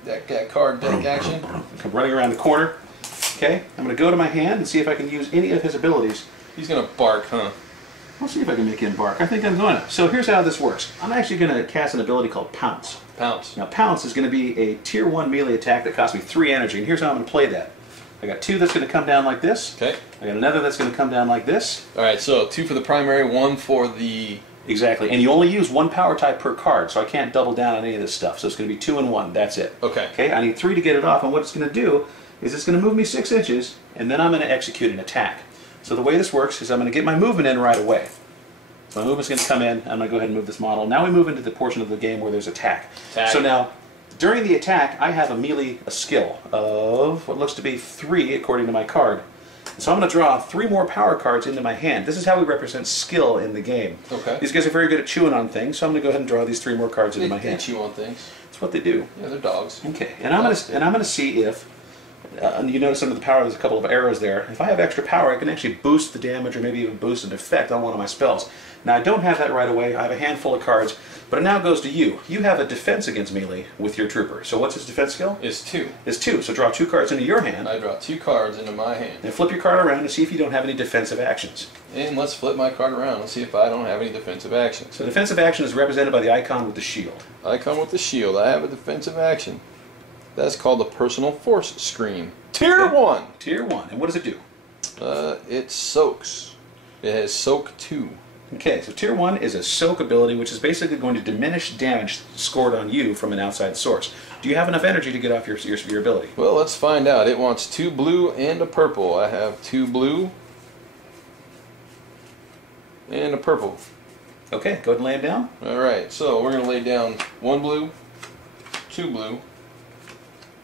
card deck action. Come running around the corner. Okay, I'm going to go to my hand and see if I can use any of his abilities. He's going to bark, huh? I'll see if I can make him bark. I think I'm going to. So here's how this works. I'm actually going to cast an ability called Pounce. Pounce. Now Pounce is going to be a tier 1 melee attack that costs me 3 energy. And here's how I'm going to play that. I got 2 that's going to come down like this. Okay. I got another that's going to come down like this. Alright, so 2 for the primary, 1 for the... Exactly. And you only use 1 power type per card, so I can't double down on any of this stuff. So it's going to be 2 and 1. That's it. Okay. Okay, I need 3 to get it off. And what it's going to do is it's going to move me 6 inches, and then I'm going to execute an attack. So the way this works is I'm going to get my movement in right away. So my movement's going to come in. I'm going to go ahead and move this model. Now we move into the portion of the game where there's attack. So now, during the attack, I have a skill of what looks to be 3 according to my card. So I'm going to draw 3 more power cards into my hand. This is how we represent skill in the game. Okay. These guys are very good at chewing on things, so I'm going to go ahead and draw these 3 more cards into my hand. They chew on things. That's what they do. Yeah, they're dogs. Okay, and I'm going to see if you notice under the power there's a couple of arrows there. If I have extra power, I can actually boost the damage or maybe even boost an effect on one of my spells. Now I don't have that right away. I have a handful of cards, but it now goes to you. You have a defense against melee with your trooper. So what's his defense skill? It's 2. It's 2. So draw 2 cards into your hand. I draw 2 cards into my hand. And flip your card around to see if you don't have any defensive actions. And let's flip my card around and see if I don't have any defensive actions. So defensive action is represented by the icon with the shield. Icon with the shield. I have a defensive action. That's called the personal force screen. Tier 1. Tier 1. And what does it do? It soaks. It has soak 2. Okay, so Tier 1 is a soak ability, which is basically going to diminish damage scored on you from an outside source. Do you have enough energy to get off your ability? Well, let's find out. It wants 2 blue and a purple. I have 2 blue and a purple. Okay, go ahead and lay them down. Alright, so we're going to lay down 1 blue, 2 blue,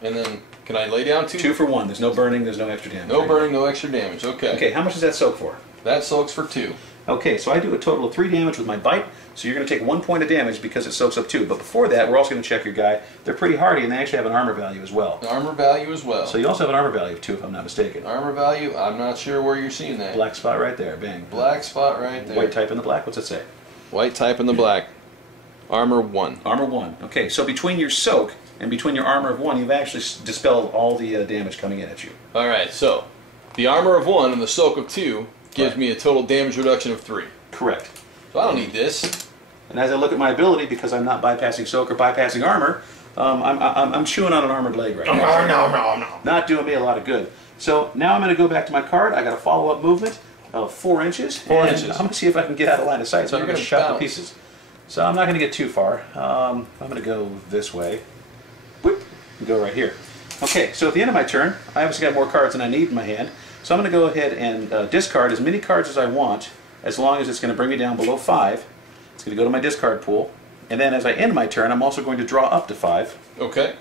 and then can I lay down 2? 2 for 1. There's no burning, there's no extra damage. No burning, no extra damage. Okay. Okay, how much does that soak for? That soaks for 2. Okay, so I do a total of 3 damage with my bite, so you're going to take 1 point of damage because it soaks up 2. But before that, we're also going to check your guy. They're pretty hardy, and they actually have an armor value as well. Armor value as well. So you also have an armor value of 2, if I'm not mistaken. Armor value, I'm not sure where you're seeing that. Black spot right there, bang. Black spot right there. White type in the black, what's it say? White type in the black. Armor 1. Armor 1. Okay, so between your soak and between your armor of 1, you've actually dispelled all the damage coming in at you. Alright, so the armor of 1 and the soak of 2 gives me a total damage reduction of 3. Correct. So I don't need this. And as I look at my ability, because I'm not bypassing soak or bypassing armor, I'm chewing on an armored leg right now. No. Not doing me a lot of good. So now I'm going to go back to my card. I got a follow-up movement of 4 inches. 4 inches. I'm going to see if I can get out of line of sight. So I'm going to shot the bounce. pieces. So I'm not going to get too far. I'm going to go this way. Whoop, and go right here. Okay, so at the end of my turn, I obviously got more cards than I need in my hand. So I'm going to go ahead and discard as many cards as I want, as long as it's going to bring me down below 5. It's going to go to my discard pool. And then as I end my turn, I'm also going to draw up to 5. Okay.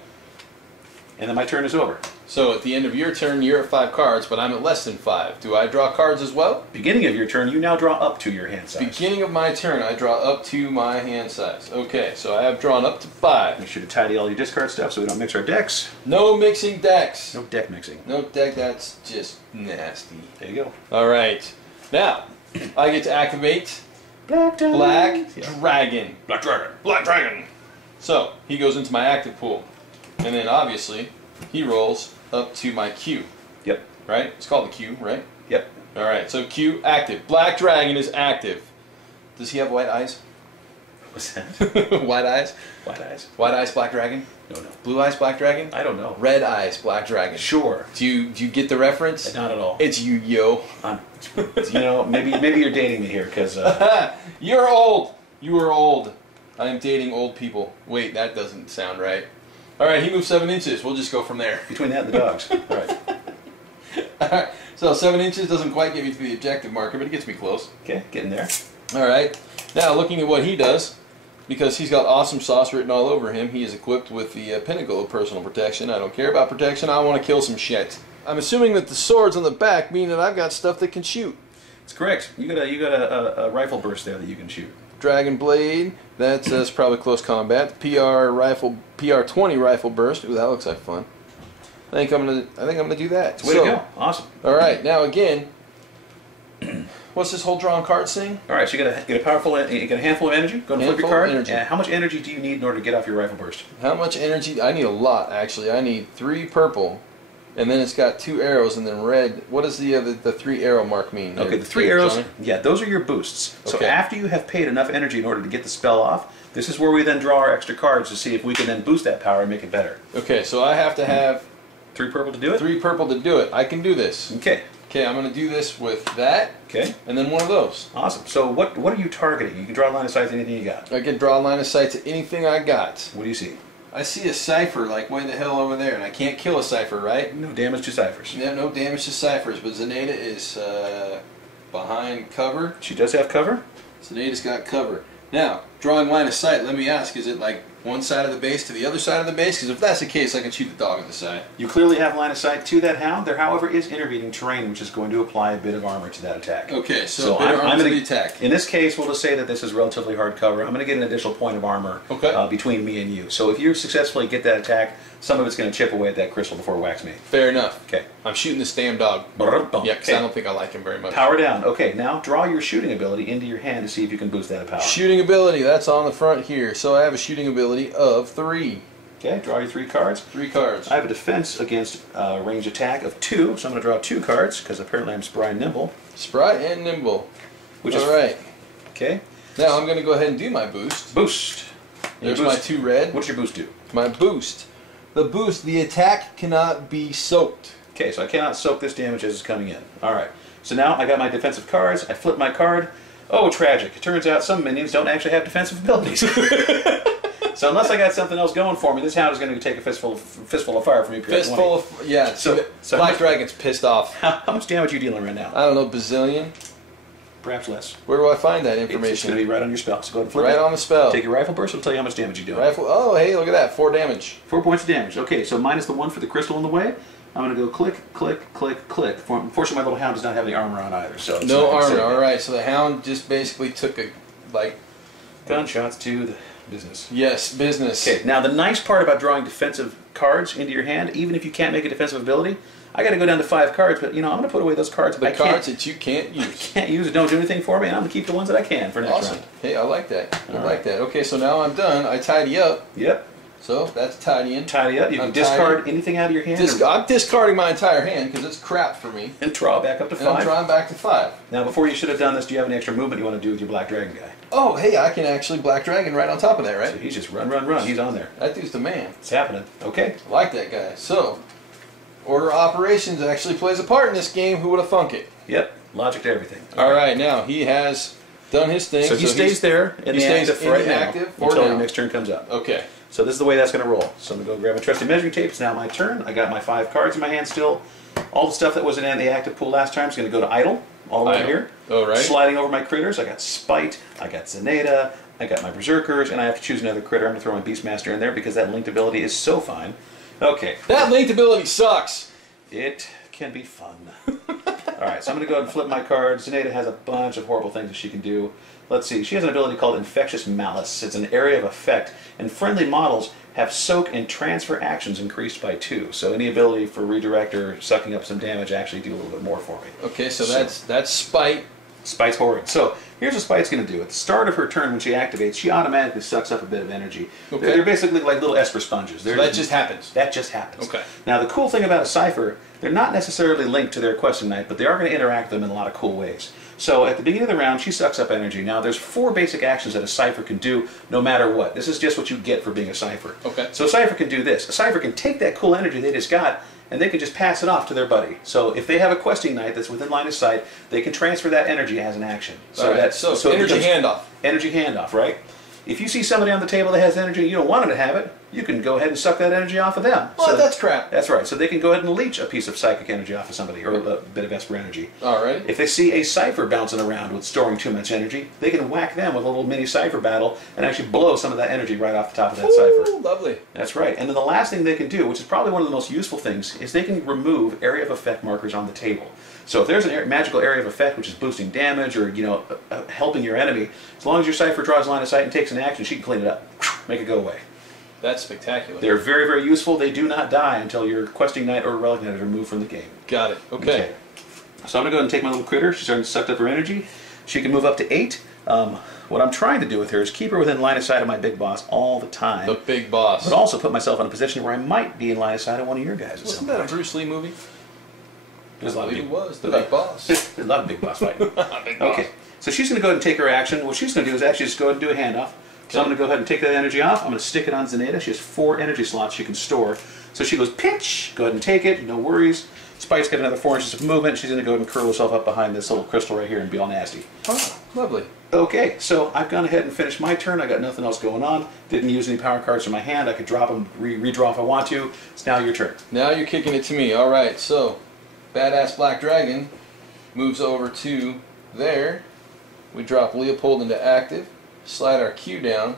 And then my turn is over. So at the end of your turn, you're at 5 cards, but I'm at less than 5. Do I draw cards as well? Beginning of your turn, you now draw up to your hand size. Beginning of my turn, I draw up to my hand size. Okay, so I have drawn up to 5. Make sure to tidy all your discard stuff so we don't mix our decks. No mixing decks. No deck mixing. No deck, that's just nasty. There you go. Alright, now I get to activate Black Dragon. Black Dragon. So he goes into my active pool. And then obviously he rolls up to my Q. Yep. Right? It's called the Q, right? Yep. Alright, so Q active. Black Dragon is active. Does he have white eyes? What's that? White eyes? White eyes. White eyes, Black Dragon? No. Blue eyes, Black Dragon? I don't know. Red eyes, Black Dragon. Sure. Do you get the reference? Not at all. It's Yu-Gi-Oh. You know, maybe you're dating me here because. You're old. You are old. I am dating old people. Wait, that doesn't sound right. All right, he moves 7 inches. We'll just go from there. Between that and the dogs. All right. All right. So 7 inches doesn't quite get me to the objective marker, but it gets me close. Okay, getting there. All right. Now looking at what he does, because he's got awesome sauce written all over him, he is equipped with the Pinnacle of Personal Protection. I don't care about protection. I want to kill some shit. I'm assuming that the swords on the back mean that I've got stuff that can shoot. It's correct. You got a rifle burst there that you can shoot. Dragon Blade, that's probably close combat. PR-20 rifle burst. Ooh, that looks like fun. I think I'm gonna do that. Way to go! Awesome. All right, now again, what's this whole drawing cards thing? All right, so you get a handful of energy. Go and flip your card. And how much energy do you need in order to get off your rifle burst? How much energy? I need a lot actually. I need 3 purple. And then it's got 2 arrows and then red. What does the 3 arrow mark mean? Okay, the 3 arrows, yeah, those are your boosts. So okay. after you have paid enough energy in order to get the spell off, this is where we then draw our extra cards to see if we can then boost that power and make it better. Okay, so I have to have 3 purple to do it? 3 purple to do it. I can do this. Okay. Okay, I'm going to do this with that. Okay. And then one of those. Awesome. So what are you targeting? You can draw a line of sight to anything you got. I can draw a line of sight to anything I got. What do you see? I see a cipher like way the hell over there, and I can't kill a cipher, right? No damage to ciphers. Yeah, no damage to ciphers, but ZINEDA is behind cover. She does have cover? ZINEDA's got cover. Now, drawing line of sight, let me ask, is it like one side of the base to the other side of the base? Because if that's the case, I can shoot the dog at the side. You clearly have line of sight to that hound. There, however, is intervening terrain, which is going to apply a bit of armor to that attack. Okay, so I'm to the attack. In this case, we'll just say that this is relatively hard cover. I'm going to get an additional point of armor between me and you. So if you successfully get that attack, some of it's going to chip away at that crystal before it whacks me. Fair enough. Okay. I'm shooting this damn dog. Yeah, because I don't think I like him very much. Power down. Okay, now draw your shooting ability into your hand to see if you can boost that power. Shooting ability, that's on the front here. So I have a shooting ability of 3. Okay, draw your 3 cards. 3 cards. I have a defense against range attack of 2, so I'm going to draw 2 cards because apparently I'm spry and nimble. Spry and nimble. Which is right. Okay. Now I'm going to go ahead and do my boost. Boost. There's my 2 red. What's your boost do? My boost. The attack cannot be soaked. Okay, so I cannot soak this damage as it's coming in. Alright, so now I got my defensive cards, I flip my card. Oh, tragic. It turns out some minions don't actually have defensive abilities. So unless I got something else going for me, this hound is going to take a fistful of fire from me. Fistful of, yeah. So Black Dragon's pissed off. How much damage are you dealing right now? I don't know, bazillion. perhaps less. Where do I find that It's information? going to be right on your spell. So go ahead and flip Right it. on the spell. Take your rifle burst. It'll tell you how much damage you do. Rifle. Oh, hey, look at that. 4 damage. 4 points of damage. Okay, so minus the 1 for the crystal in the way. I'm going to go click, click, click, click. Unfortunately, my little hound does not have any armor on either. So it's No not gonna armor. save All me. right. So the hound just basically took a, like... Gunshots to the business. Yes, business. Okay, now the nice part about drawing defensive cards into your hand, even if you can't make a defensive ability, I got to go down to 5 cards, but you know, I'm going to put away those cards. But The cards that you can't use. can't use it, don't do anything for me, and I'm going to keep the ones that I can for next Awesome. round. Hey, I like that. I All like right. that. Okay, so now I'm done. I tidy up. Yep. So that's tidying. Tidy up. You can I'm discard tidying. anything out of your hand I'm discarding my entire hand because it's crap for me. and draw back up to And I'm 5. drawing back to 5. Now, before you should have done this, do you have any extra movement you want to do with your Black Dragon guy? Oh, hey, I can actually Black Dragon right on top of that, So right? he's just run, run, run. He's on there. That dude's the man. It's happening. Okay. I like that guy. So, order of operations actually plays a part in this game. Who would have thunk it? Yep. Logic to everything. All right, now he has done his thing. So he stays there in he the stays active in for right the now active for until now. your next turn comes up. Okay. So this is the way that's going to roll. So I'm going to go grab my trusty measuring tape. It's now my turn. I got my 5 cards in my hand still. All the stuff that wasn't in the active pool last time is going to go to idle, all the way Idle. here. All right. Sliding over my critters, I got Spite, I got ZINEDA, I got my Berserkers, and I have to choose another critter. I'm going to throw my Beastmaster in there because that linked ability is so fine. Okay. That linked ability sucks. It can be fun. Alright, so I'm going to go ahead and flip my cards. ZINEDA has a bunch of horrible things that she can do. Let's see, she has an ability called Infectious Malice. It's an area of effect, and friendly models have soak and transfer actions increased by 2. So any ability for redirect or sucking up some damage actually do a little bit more for me. Okay, so that's Spite. Spite's horrid. So here's what Spite's going to do. At the start of her turn, when she activates, she automatically sucks up a bit of energy. Okay. They're basically like little Esper sponges. So that just happens. That just happens. Okay. Now the cool thing about a Cipher, they're not necessarily linked to their questing knight, but they are going to interact with them in a lot of cool ways. So at the beginning of the round, she sucks up energy. Now there's 4 basic actions that a Cipher can do no matter what. This is just what you get for being a Cipher. Okay. So a Cipher can do this. A Cipher can take that cool energy they just got and they can just pass it off to their buddy. So if they have a questing knight that's within line of sight, they can transfer that energy as an action. So All right, that's so it energy becomes handoff. Energy handoff, right? If you see somebody on the table that has energy and you don't want them to have it, you can go ahead and suck that energy off of them. Well, So that's crap. that's right. So they can go ahead and leech a piece of psychic energy off of somebody, or a bit of Esper energy. All right. If they see a Cipher bouncing around with storing too much energy, they can whack them with a little mini Cipher battle and actually blow some of that energy right off the top of that Cipher. Ooh, lovely. That's right. And then the last thing they can do, which is probably one of the most useful things, is they can remove area of effect markers on the table. So if there's a magical area of effect which is boosting damage or helping your enemy, as long as your Cipher draws line of sight and takes an action, she can clean it up, make it go away. That's spectacular. They're very, very useful. They do not die until your questing knight or relic knight is removed from the game. Got it. Okay. So I'm going to go ahead and take my little critter. She's already sucked up her energy. She can move up to 8. What I'm trying to do with her is keep her within line of sight of my big boss all the time. The big boss. But also put myself in a position where I might be in line of sight of one of your guys. at Wasn't some that a point. Bruce Lee movie? There's a lot of It big, was the big boss. there's a lot of big boss fighting. Big boss. Okay, so she's going to go ahead and take her action. What she's going to do is actually just go ahead and do a handoff. So I'm going to go ahead and take that energy off. I'm going to stick it on ZINEDA. She has 4 energy slots she can store. So she goes, pinch, go ahead and take it, no worries. Spike's got another 4 inches of movement. She's going to go ahead and curl herself up behind this little crystal right here and be all nasty. Oh, lovely. Okay, so I've gone ahead and finished my turn. I got nothing else going on. Didn't use any power cards from my hand. I could drop them, redraw if I want to. It's now your turn. Now you're kicking it to me. All right, so Badass Black Dragon moves over to there. We drop Leopold into active, slide our Q down.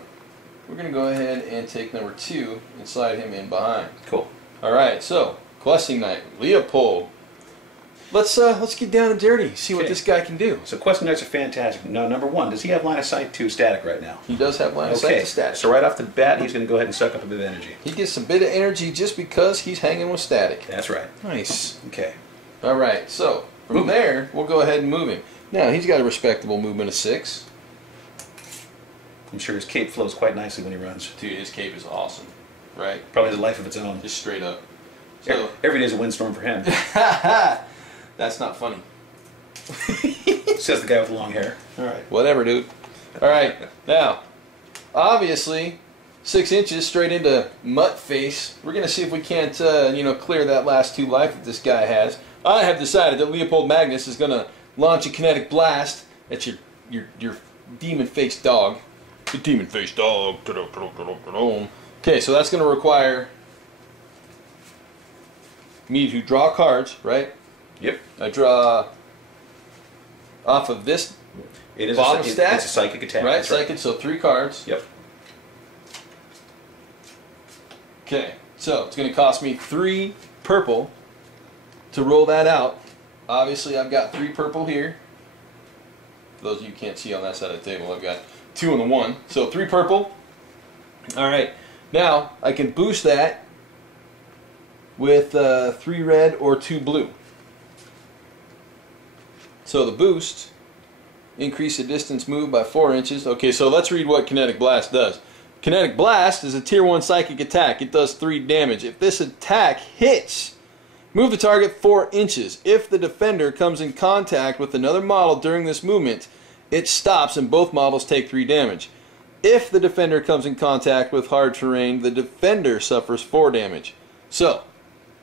We're going to go ahead and take number 2 and slide him in behind. Cool. All right, so Questing Knight, Leopold. Let's get down and dirty. See what Okay. this guy can do. So questing knights are fantastic. Now, number 1, does he have line of sight to static right now? He does have line of sight to static. So right off the bat, he's going to go ahead and suck up a bit of energy. He gets a bit of energy just because he's hanging with static. That's right. Nice. Okay. All right, so from there, we'll go ahead and move him. Now, he's got a respectable movement of 6. I'm sure his cape flows quite nicely when he runs. Dude, his cape is awesome, right? Probably has a life of its own. Just straight up. So, Every day's a windstorm for him. that's not funny. Says the guy with long hair. All right. Whatever, dude. All right, now, obviously, 6 inches straight into Mutt Face. We're going to see if we can't, clear that last 2 life that this guy has. I have decided that Leopold Magnus is going to launch a kinetic blast at your demon-faced dog. The demon-faced dog. Okay, so that's going to require me to draw cards, right? Yep. I draw off of this It is bottom stack. It's a psychic attack. Right, That's psychic, so 3 cards. Yep. Okay, so it's going to cost me 3 purple to roll that out. Obviously, I've got 3 purple here. For those of you who can't see on that side of the table, I've got 2 on the 1. So 3 purple. Alright, now I can boost that with 3 red or 2 blue. So the boost, increase the distance moved by 4 inches. Okay, so let's read what Kinetic Blast does. Kinetic Blast is a tier 1 psychic attack. It does 3 damage. If this attack hits, move the target 4 inches. If the defender comes in contact with another model during this movement, it stops and both models take 3 damage. If the defender comes in contact with hard terrain, the defender suffers 4 damage. So,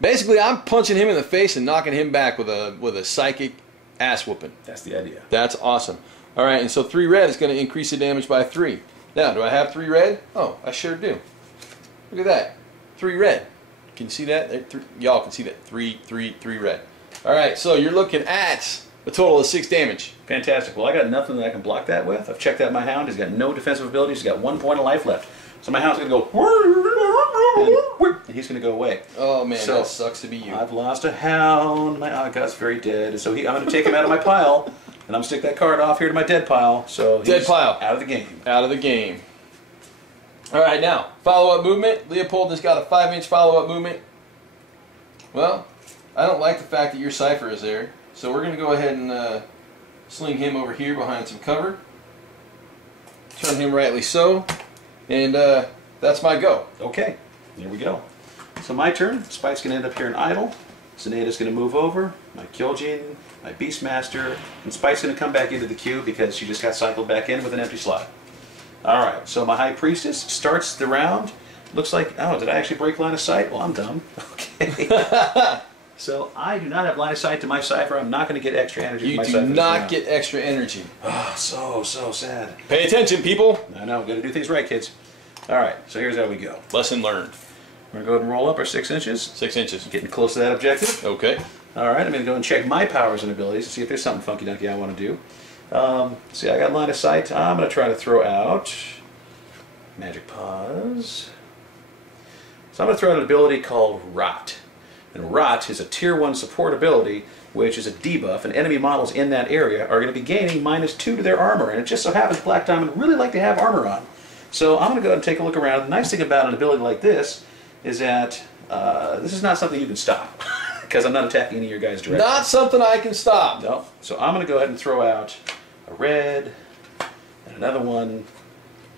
basically I'm punching him in the face and knocking him back with a psychic ass whooping. That's the idea. That's awesome. Alright, and so 3 red is going to increase the damage by 3. Now, do I have 3 red? Oh, I sure do. Look at that. 3 red. Can you see that? Y'all can see that. 3 red. Alright, so you're looking at a total of 6 damage. Fantastic. Well, I got nothing that I can block that with. I've checked out my hound. He's got no defensive abilities. He's got 1 point of life left. So my hound's going to go, and he's going to go away. Oh man, so that sucks to be you. I've lost a hound. My Aghat's very dead. So I'm going to take him out of my pile, and I'm going to stick that card off here to my dead pile. So dead pile. Out of the game. Out of the game. Alright, now, follow-up movement. Leopold has got a 5-inch follow-up movement. Well, I don't like the fact that your Cypher is there. So we're going to go ahead and sling him over here behind some cover. Turn him rightly so. And that's my go. Okay, there we go. So my turn. Spike's going to end up here in idle. ZINEDA's going to move over. My KYOJIN, my BEASTMASTER, and Spike's going to come back into the queue because she just got cycled back in with an empty slot. Alright, so my High Priestess starts the round. Looks like, oh, did I actually break line of sight? Well, I'm dumb. Okay. So I do not have line of sight to my Cypher. I'm not going to get extra energy. You do not get extra energy. Oh, so sad. Pay attention, people. I know, got to do things right, kids. Alright, so here's how we go. Lesson learned. We're going to go ahead and roll up our 6 inches. 6 inches. Getting close to that objective. Okay. Alright, I'm going to go and check my powers and abilities to see if there's something funky dunky I want to do. See, I got line of sight. I'm going to try to throw out Magic Pause. So I'm going to throw out an ability called Rot. And Rot is a tier 1 support ability, which is a debuff, and enemy models in that area are going to be gaining -2 to their armor. And it just so happens Black Diamond really like to have armor on. So I'm going to go ahead and take a look around. The nice thing about an ability like this is that this is not something you can stop, because I'm not attacking any of your guys directly. Not something I can stop. No. So I'm going to go ahead and throw out a red and another one.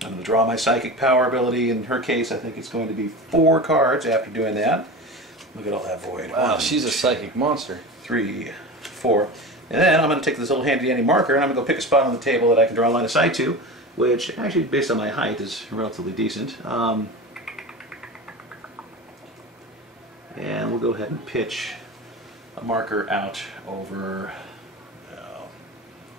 I'm going to draw my Psychic Power ability. In her case, I think it's going to be 4 cards after doing that. Look at all that void. Wow, 1, she's a psychic monster. 3, 4. And then I'm going to take this little handy dandy marker and I'm going to go pick a spot on the table that I can draw a line of sight to, which actually, based on my height, is relatively decent. And we'll go ahead and pitch a marker out over.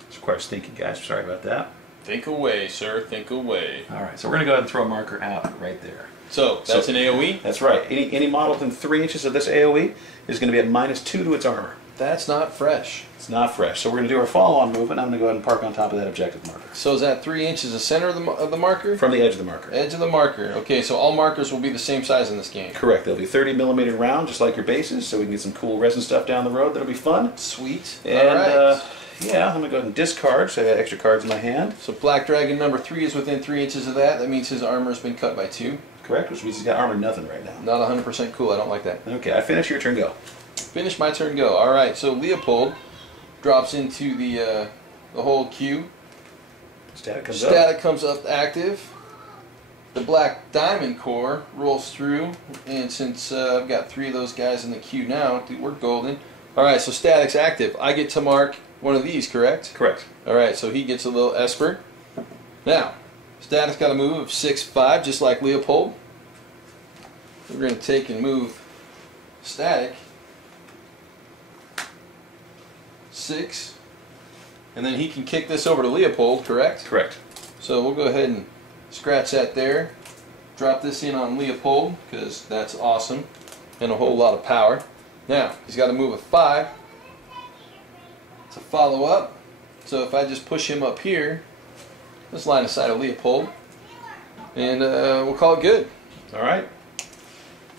This requires thinking, guys. Sorry about that. Think away, sir. Think away. All right, so we're going to go ahead and throw a marker out right there. So that's an AOE? That's right. Any model within 3 inches of this AOE is going to be at -2 to its armor. That's not fresh. It's not fresh. So we're going to do our follow-on movement. I'm going to go ahead and park on top of that objective marker. So is that 3 inches the center of the marker? From the edge of the marker. Edge of the marker. Okay, so all markers will be the same size in this game. Correct. They'll be 30mm round, just like your bases, so we can get some cool resin stuff down the road. That'll be fun. Sweet. And, all right. yeah, I'm going to go ahead and discard, so I got extra cards in my hand. So Black Dragon number 3 is within 3 inches of that. That means his armor has been cut by 2. Correct, which means he's got armor nothing right now. Not 100% cool. I don't like that. Okay, I finish. Your turn, go. Finish my turn, go. All right, so Leopold drops into the whole queue. Static comes up. Static comes up active. The Black Diamond Core rolls through, and since I've got 3 of those guys in the queue now, we're golden. All right, so Static's active. I get to mark one of these, correct? Correct. All right, so he gets a little Esper. Now, Static's got a move of 6'5", just like Leopold. We're going to take and move Static 6, and then he can kick this over to Leopold, correct? Correct. So we'll go ahead and scratch that there. Drop this in on Leopold, because that's awesome, and a whole lot of power. Now, he's got a move of 5 to follow up. So if I just push him up here, let's line aside a Leopold, and we'll call it good. All right.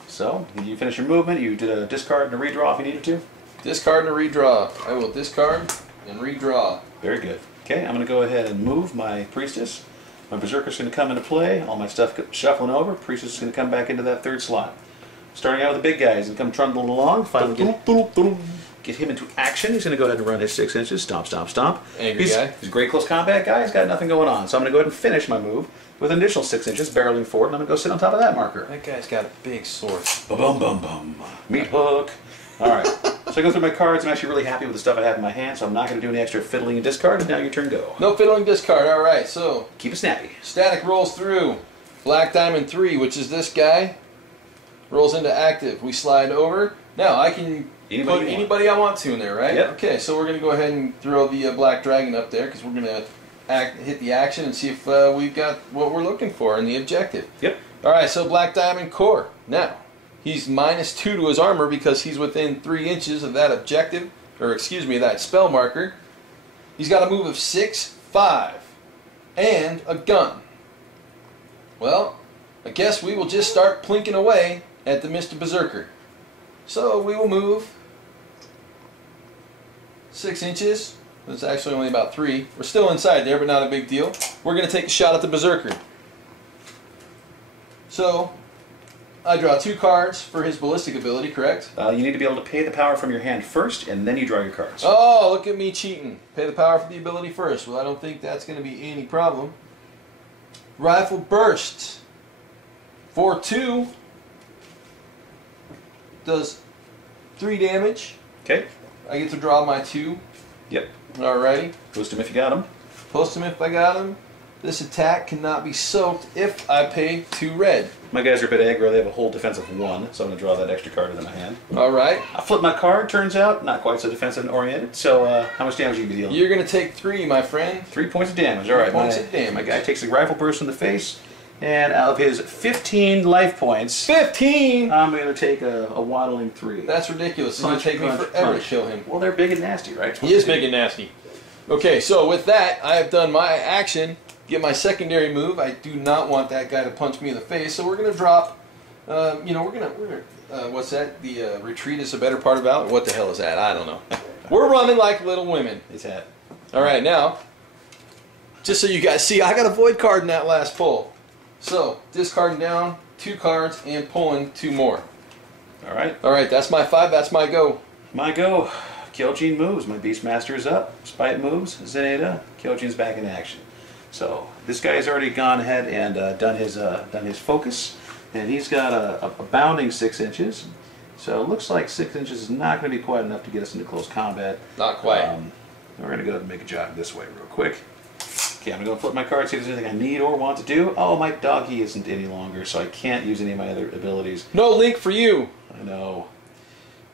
So you finish your movement. You did a discard and a redraw if you needed to. Discard and a redraw. I will discard and redraw. Very good. Okay, I'm going to go ahead and move my Priestess. My Berserker's going to come into play. All my stuff shuffling over. Priestess is going to come back into that third slot. Starting out with the big guys and come trundling along. Finally get him into action. He's going to go ahead and run his 6 inches. Stomp, stomp, stomp. Angry guy. He's a great close combat guy. He's got nothing going on. So I'm going to go ahead and finish my move with an additional 6 inches, barreling forward, and I'm going to go sit on top of that marker. That guy's got a big sword. Ba-bum, bum, bum. Meat hook. All right. So I go through my cards. I'm actually really happy with the stuff I have in my hand, so I'm not going to do any extra fiddling and discard. And now your turn, go. No fiddling, discard. All right, so Keep it snappy. static rolls through. Black Diamond 3, which is this guy, rolls into active. We slide over. Now I can put anybody I want to in there, right? Yep. Okay, so we're going to go ahead and throw the Black Dragon up there because we're going to hit the action and see if we've got what we're looking for in the objective. Yep. All right, so Black Diamond Core. Now, he's -2 to his armor because he's within 3 inches of that objective, or excuse me, that spell marker. He's got a move of 6, 5, and a gun. Well, I guess we will just start plinking away at the Mr. Berserker. So we will move 6 inches. It's actually only about 3. We're still inside there, but not a big deal. We're going to take a shot at the Berserker. So I draw 2 cards for his ballistic ability, correct? You need to be able to pay the power from your hand first, and then you draw your cards. Oh, look at me cheating. Pay the power for the ability first. Well, I don't think that's going to be any problem. Rifle Burst. 4/2. Does 3 damage. Okay. I get to draw my 2. Yep. Alrighty. Post him if you got him. Post him if I got him. This attack cannot be soaked if I pay 2 red. My guys are a bit aggro. They have a whole defense of 1, so I'm going to draw that extra card into my hand. Alright. I flip my card, turns out, not quite so defensive and oriented. So how much damage are you going to be dealing? You're going to take 3, my friend. 3 points of damage. Alright. 3 points of damage. My guy takes a rifle burst in the face, and out of his 15 life points, 15! I'm going to take a waddling 3. That's ridiculous. It's going to take me forever to kill him. Well, they're big and nasty, right? He is big and nasty. Okay, so with that, I have done my action. Get my secondary move. I do not want that guy to punch me in the face, so we're going to drop. You know, we're gonna what's that? The retreat is a better part of valor. What the hell is that? I don't know. We're running like little women. It's that. All right, now, just so you guys see, I got a void card in that last pull. So discarding down 2 cards and pulling 2 more. All right. All right, that's my 5. That's my go. My go. KYOJIN moves. My Beastmaster is up. Spite moves. ZINEDA. KYOJIN's back in action. So this guy has already gone ahead and done his focus, and he's got a bounding 6 inches. So it looks like 6 inches is not going to be quite enough to get us into close combat. Not quite. We're going to go ahead and make a jog this way real quick. Okay, I'm going to go flip my card, see if there's anything I need or want to do. Oh, my doggy isn't any longer, so I can't use any of my other abilities. No link for you. I know.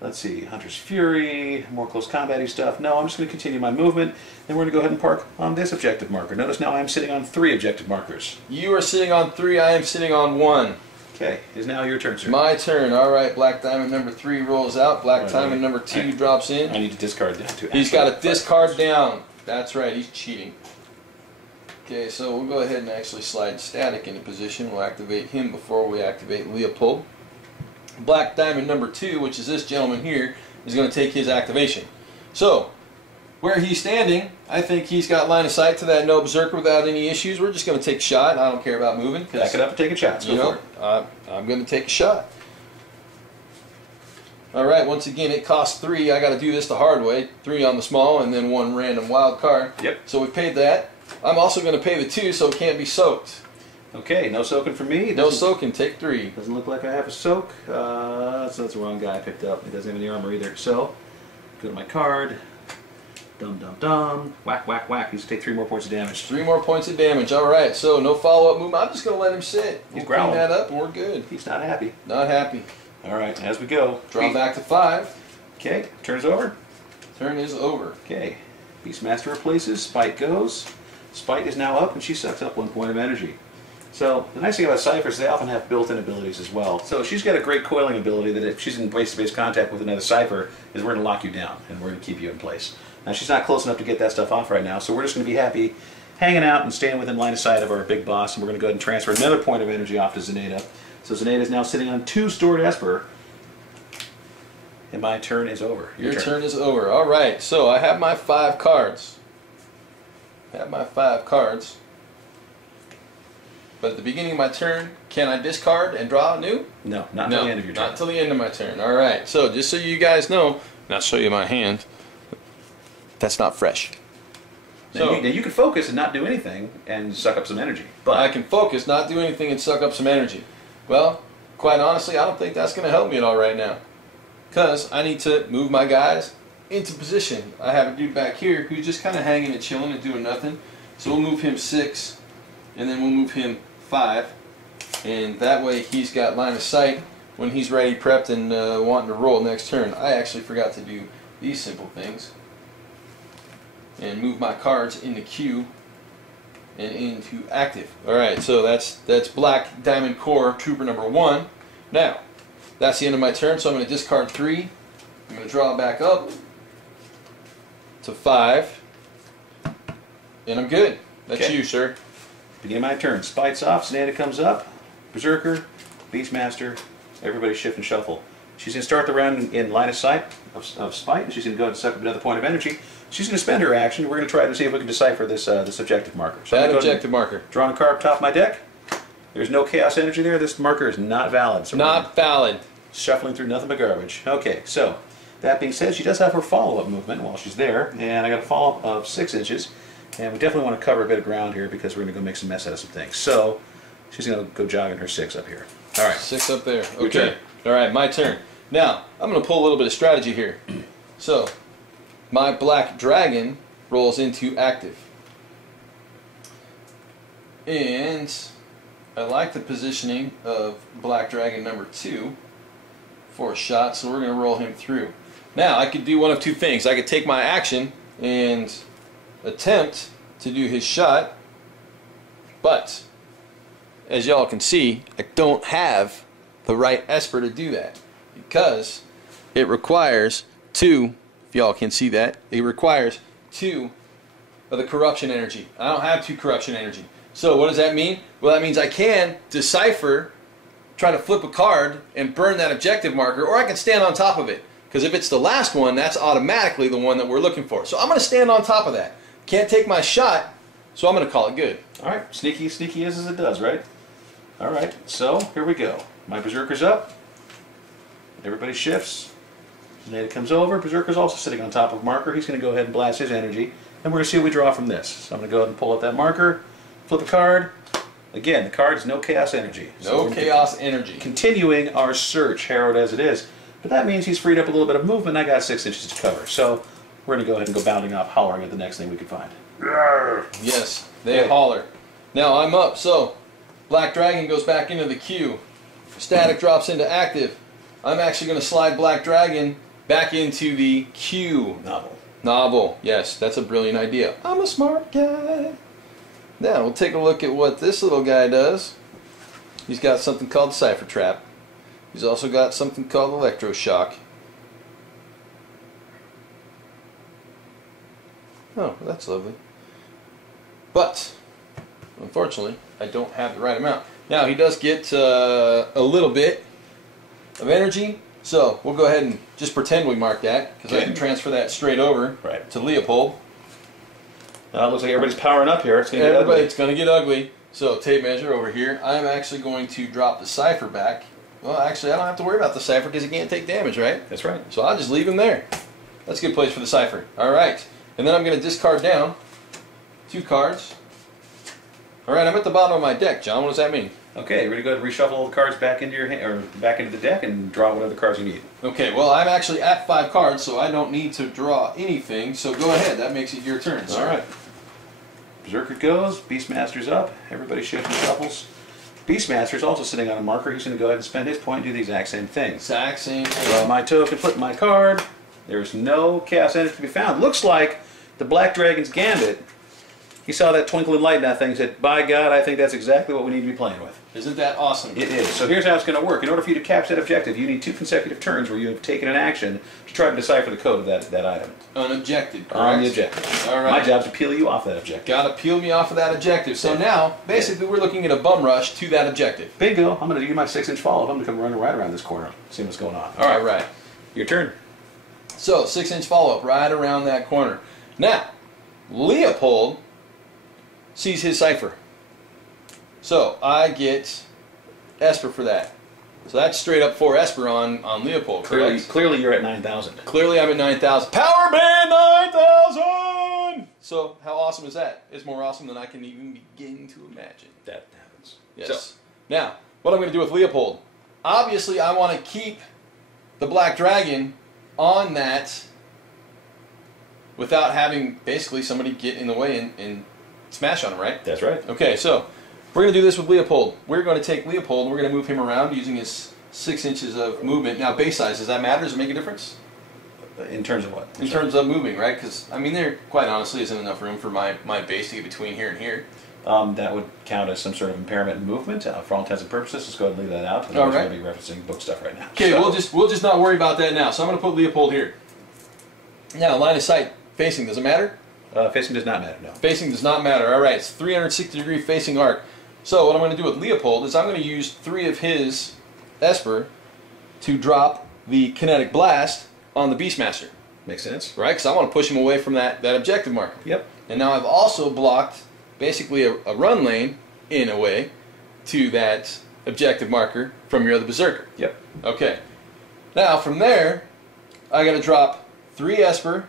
Let's see, Hunter's Fury, more close combat-y stuff. No, I'm just going to continue my movement, and we're going to go ahead and park on this objective marker. Notice now I'm sitting on 3 objective markers. You are sitting on 3, I am sitting on 1. Okay, it is now your turn, sir. My turn. Alright, Black Diamond number 3 rolls out. Black Diamond number 2 drops in. I need to discard down to He's got a discard down. That's right, he's cheating. Okay, so we'll go ahead and actually slide Static into position. We'll activate him before we activate Leopold. Black Diamond number 2, which is this gentleman here, is going to take his activation. So, where he's standing, I think he's got line of sight to that no Berserker without any issues. We're just going to take a shot. I don't care about moving. Back it up and take a shot. You know, I'm going to take a shot. Alright, once again, it costs 3. I got to do this the hard way. 3 on the small and then 1 random wild card. Yep. So we paid that. I'm also going to pay the 2 so it can't be soaked. Okay, no soaking for me. No soaking, take 3. Doesn't look like I have a soak. So that's the wrong guy I picked up. He doesn't have any armor either. So, go to my card. Dum dum dum. Whack whack whack. He's going to take 3 more points of damage. 3 more points of damage. Alright, so no follow-up movement. I'm just going to let him sit. He's We'll growling. clean that up and we're good. He's not happy. Not happy. Alright, as we go. Draw back to 5. Okay, turn's over. Turn is over. Okay, Beastmaster replaces. Spite goes. Spite is now up and she sucks up 1 point of energy. So the nice thing about ciphers, they often have built-in abilities as well. So she's got a great coiling ability that if she's in face-to-face contact with another cipher, is we're going to lock you down and we're going to keep you in place. Now she's not close enough to get that stuff off right now, so we're just going to be happy hanging out and staying within line of sight of our big boss, and we're going to go ahead and transfer another point of energy off to ZINEDA. So ZINEDA is now sitting on 2 stored Esper, and my turn is over. Your turn is over. All right, so I have my 5 cards. But at the beginning of my turn, can I discard and draw new? No, not until the end of your turn. Not until the end of my turn. All right, so just so you guys know, and I'll show you my hand, that's not fresh. Now you can focus and not do anything and suck up some energy. But I can focus, not do anything, and suck up some energy. Well, quite honestly, I don't think that's going to help me at all right now. Because I need to move my guys into position. I have a dude back here who's just kind of hanging and chilling and doing nothing. So we'll move him 6, and then we'll move him 5. And that way he's got line of sight when he's ready, prepped, and wanting to roll next turn. I actually forgot to do these simple things. And move my cards into queue and into active. Alright, so that's Black Diamond Core Trooper number 1. Now, that's the end of my turn, so I'm going to discard 3. I'm going to draw back up to 5. And I'm good. That's you, sir. Beginning my turn. Spite's off, ZINEDA comes up, Berserker, Beastmaster, everybody shift and shuffle. She's going to start the round in line of sight of Spite, and she's going to go ahead and suck up another point of energy. She's going to spend her action. We're going to try to see if we can decipher this this objective marker. So that objective marker. Drawing a card top of my deck. There's no chaos energy there. This marker is not valid. So not valid. Shuffling through nothing but garbage. Okay, so that being said, she does have her follow-up movement while she's there, and I got a follow-up of 6 inches, and we definitely want to cover a bit of ground here because we're going to go make some mess out of some things. So she's going to go jogging her 6 up here. All right, 6 up there. Okay. All right, my turn. Now I'm going to pull a little bit of strategy here. So my Black Dragon rolls into active. And I like the positioning of Black Dragon number 2 for a shot, so we're going to roll him through. Now, I could do one of 2 things. I could take my action and attempt to do his shot, but as y'all can see, I don't have the right Esper to do that because it requires 2. If y'all can see that, it requires 2 of the corruption energy. I don't have 2 corruption energy. So what does that mean? Well, that means I can decipher, try to flip a card and burn that objective marker, or I can stand on top of it. Because if it's the last one, that's automatically the one that we're looking for. So I'm going to stand on top of that. Can't take my shot, so I'm going to call it good. All right, sneaky is as it does, right? All right, so here we go. My Berserker's up. Everybody shifts. ZINEDA comes over. Berserker's also sitting on top of marker. He's going to go ahead and blast his energy. And we're going to see what we draw from this. So I'm going to go ahead and pull up that marker, flip a card. Again, the card is no chaos energy. No chaos energy. Continuing our search, harrowed as it is. But that means he's freed up a little bit of movement, and I got 6 inches to cover. So we're going to go ahead and go bounding off, hollering at the next thing we can find. Yes, they holler. Now I'm up, so Black Dragon goes back into the queue. Static drops into active. I'm actually going to slide Black Dragon back into the queue. Novel. Yes, that's a brilliant idea. I'm a smart guy. Now we'll take a look at what this little guy does. He's got something called Cipher Trap. He's also got something called Electroshock. Oh, that's lovely. But, unfortunately, I don't have the right amount. Now, he does get a little bit of energy, so we'll go ahead and just pretend we mark that, because I can transfer that straight over to Leopold. Now it looks like everybody's powering up here. It's going to get ugly. It's going to get ugly. So, tape measure over here. I'm actually going to drop the Cipher back. Well, actually, I don't have to worry about the Cipher because he can't take damage, right? That's right. So I'll just leave him there. That's a good place for the Cipher. Alright. And then I'm going to discard down 2 cards. Alright, I'm at the bottom of my deck, John. What does that mean? Okay, we're going to go ahead and reshuffle all the cards back into your hand, or back into the deck, and draw whatever cards you need. Okay, well, I'm actually at 5 cards, so I don't need to draw anything. So go ahead. That makes it your turn. Alright. Berserker goes. Beastmaster's up. Everybody shifts and shuffles. Beastmaster's also sitting on a marker. He's going to go ahead and spend his point and do the exact same thing. Exact same thing. Draw my token, flip my card. There's no chaos energy to be found. Looks like the Black Dragon's Gambit He saw that twinkling light in that thing and said, by God, I think that's exactly what we need to be playing with. Isn't that awesome? It is. So here's how it's going to work. In order for you to catch that objective, you need 2 consecutive turns where you have taken an action to try to decipher the code of that item. On objective, correct? On the objective. All right. My job is to peel you off that objective. Got to peel me off of that objective. So now, basically, we're looking at a bum rush to that objective. Bingo. I'm going to do my 6-inch follow-up. I'm going to come running right around this corner. See what's going on. All right. Your turn. So, 6-inch follow-up right around that corner. Now, Leopold sees his cipher. So, I get Esper for that. So that's straight up 4 Esper on Leopold. Clearly you're at 9,000. Clearly I'm at 9,000. Power Band 9,000! So how awesome is that? It's more awesome than I can even begin to imagine. That happens. Yes. So, now, what I'm going to do with Leopold. Obviously I want to keep the Black Dragon on that without having basically somebody get in the way and smash on him, right? that's right. Okay, so we're going to do this with Leopold. We're going to take Leopold and we're going to move him around using his 6 inches of movement. Now, base size, does that matter? Does it make a difference? In terms of what? In terms of moving, right? Because, I mean, there quite honestly isn't enough room for my base to get between here and here. That would count as some sort of impairment in movement. For all intents and purposes, let's go ahead and leave that out. All right. I'm going to be referencing book stuff right now. Okay, so, we'll just not worry about that now. So I'm going to put Leopold here. Now, line of sight, facing, does it matter? Facing does not matter, no. Facing does not matter. All right, it's 360-degree facing arc. So what I'm going to do with Leopold is I'm going to use 3 of his Esper to drop the kinetic blast on the Beastmaster. Makes sense. Right? Because I want to push him away from that objective marker. Yep. And now I've also blocked basically a run lane in a way to that objective marker from your other Berserker. Yep. Okay. Now from there, I got to drop 3 Esper.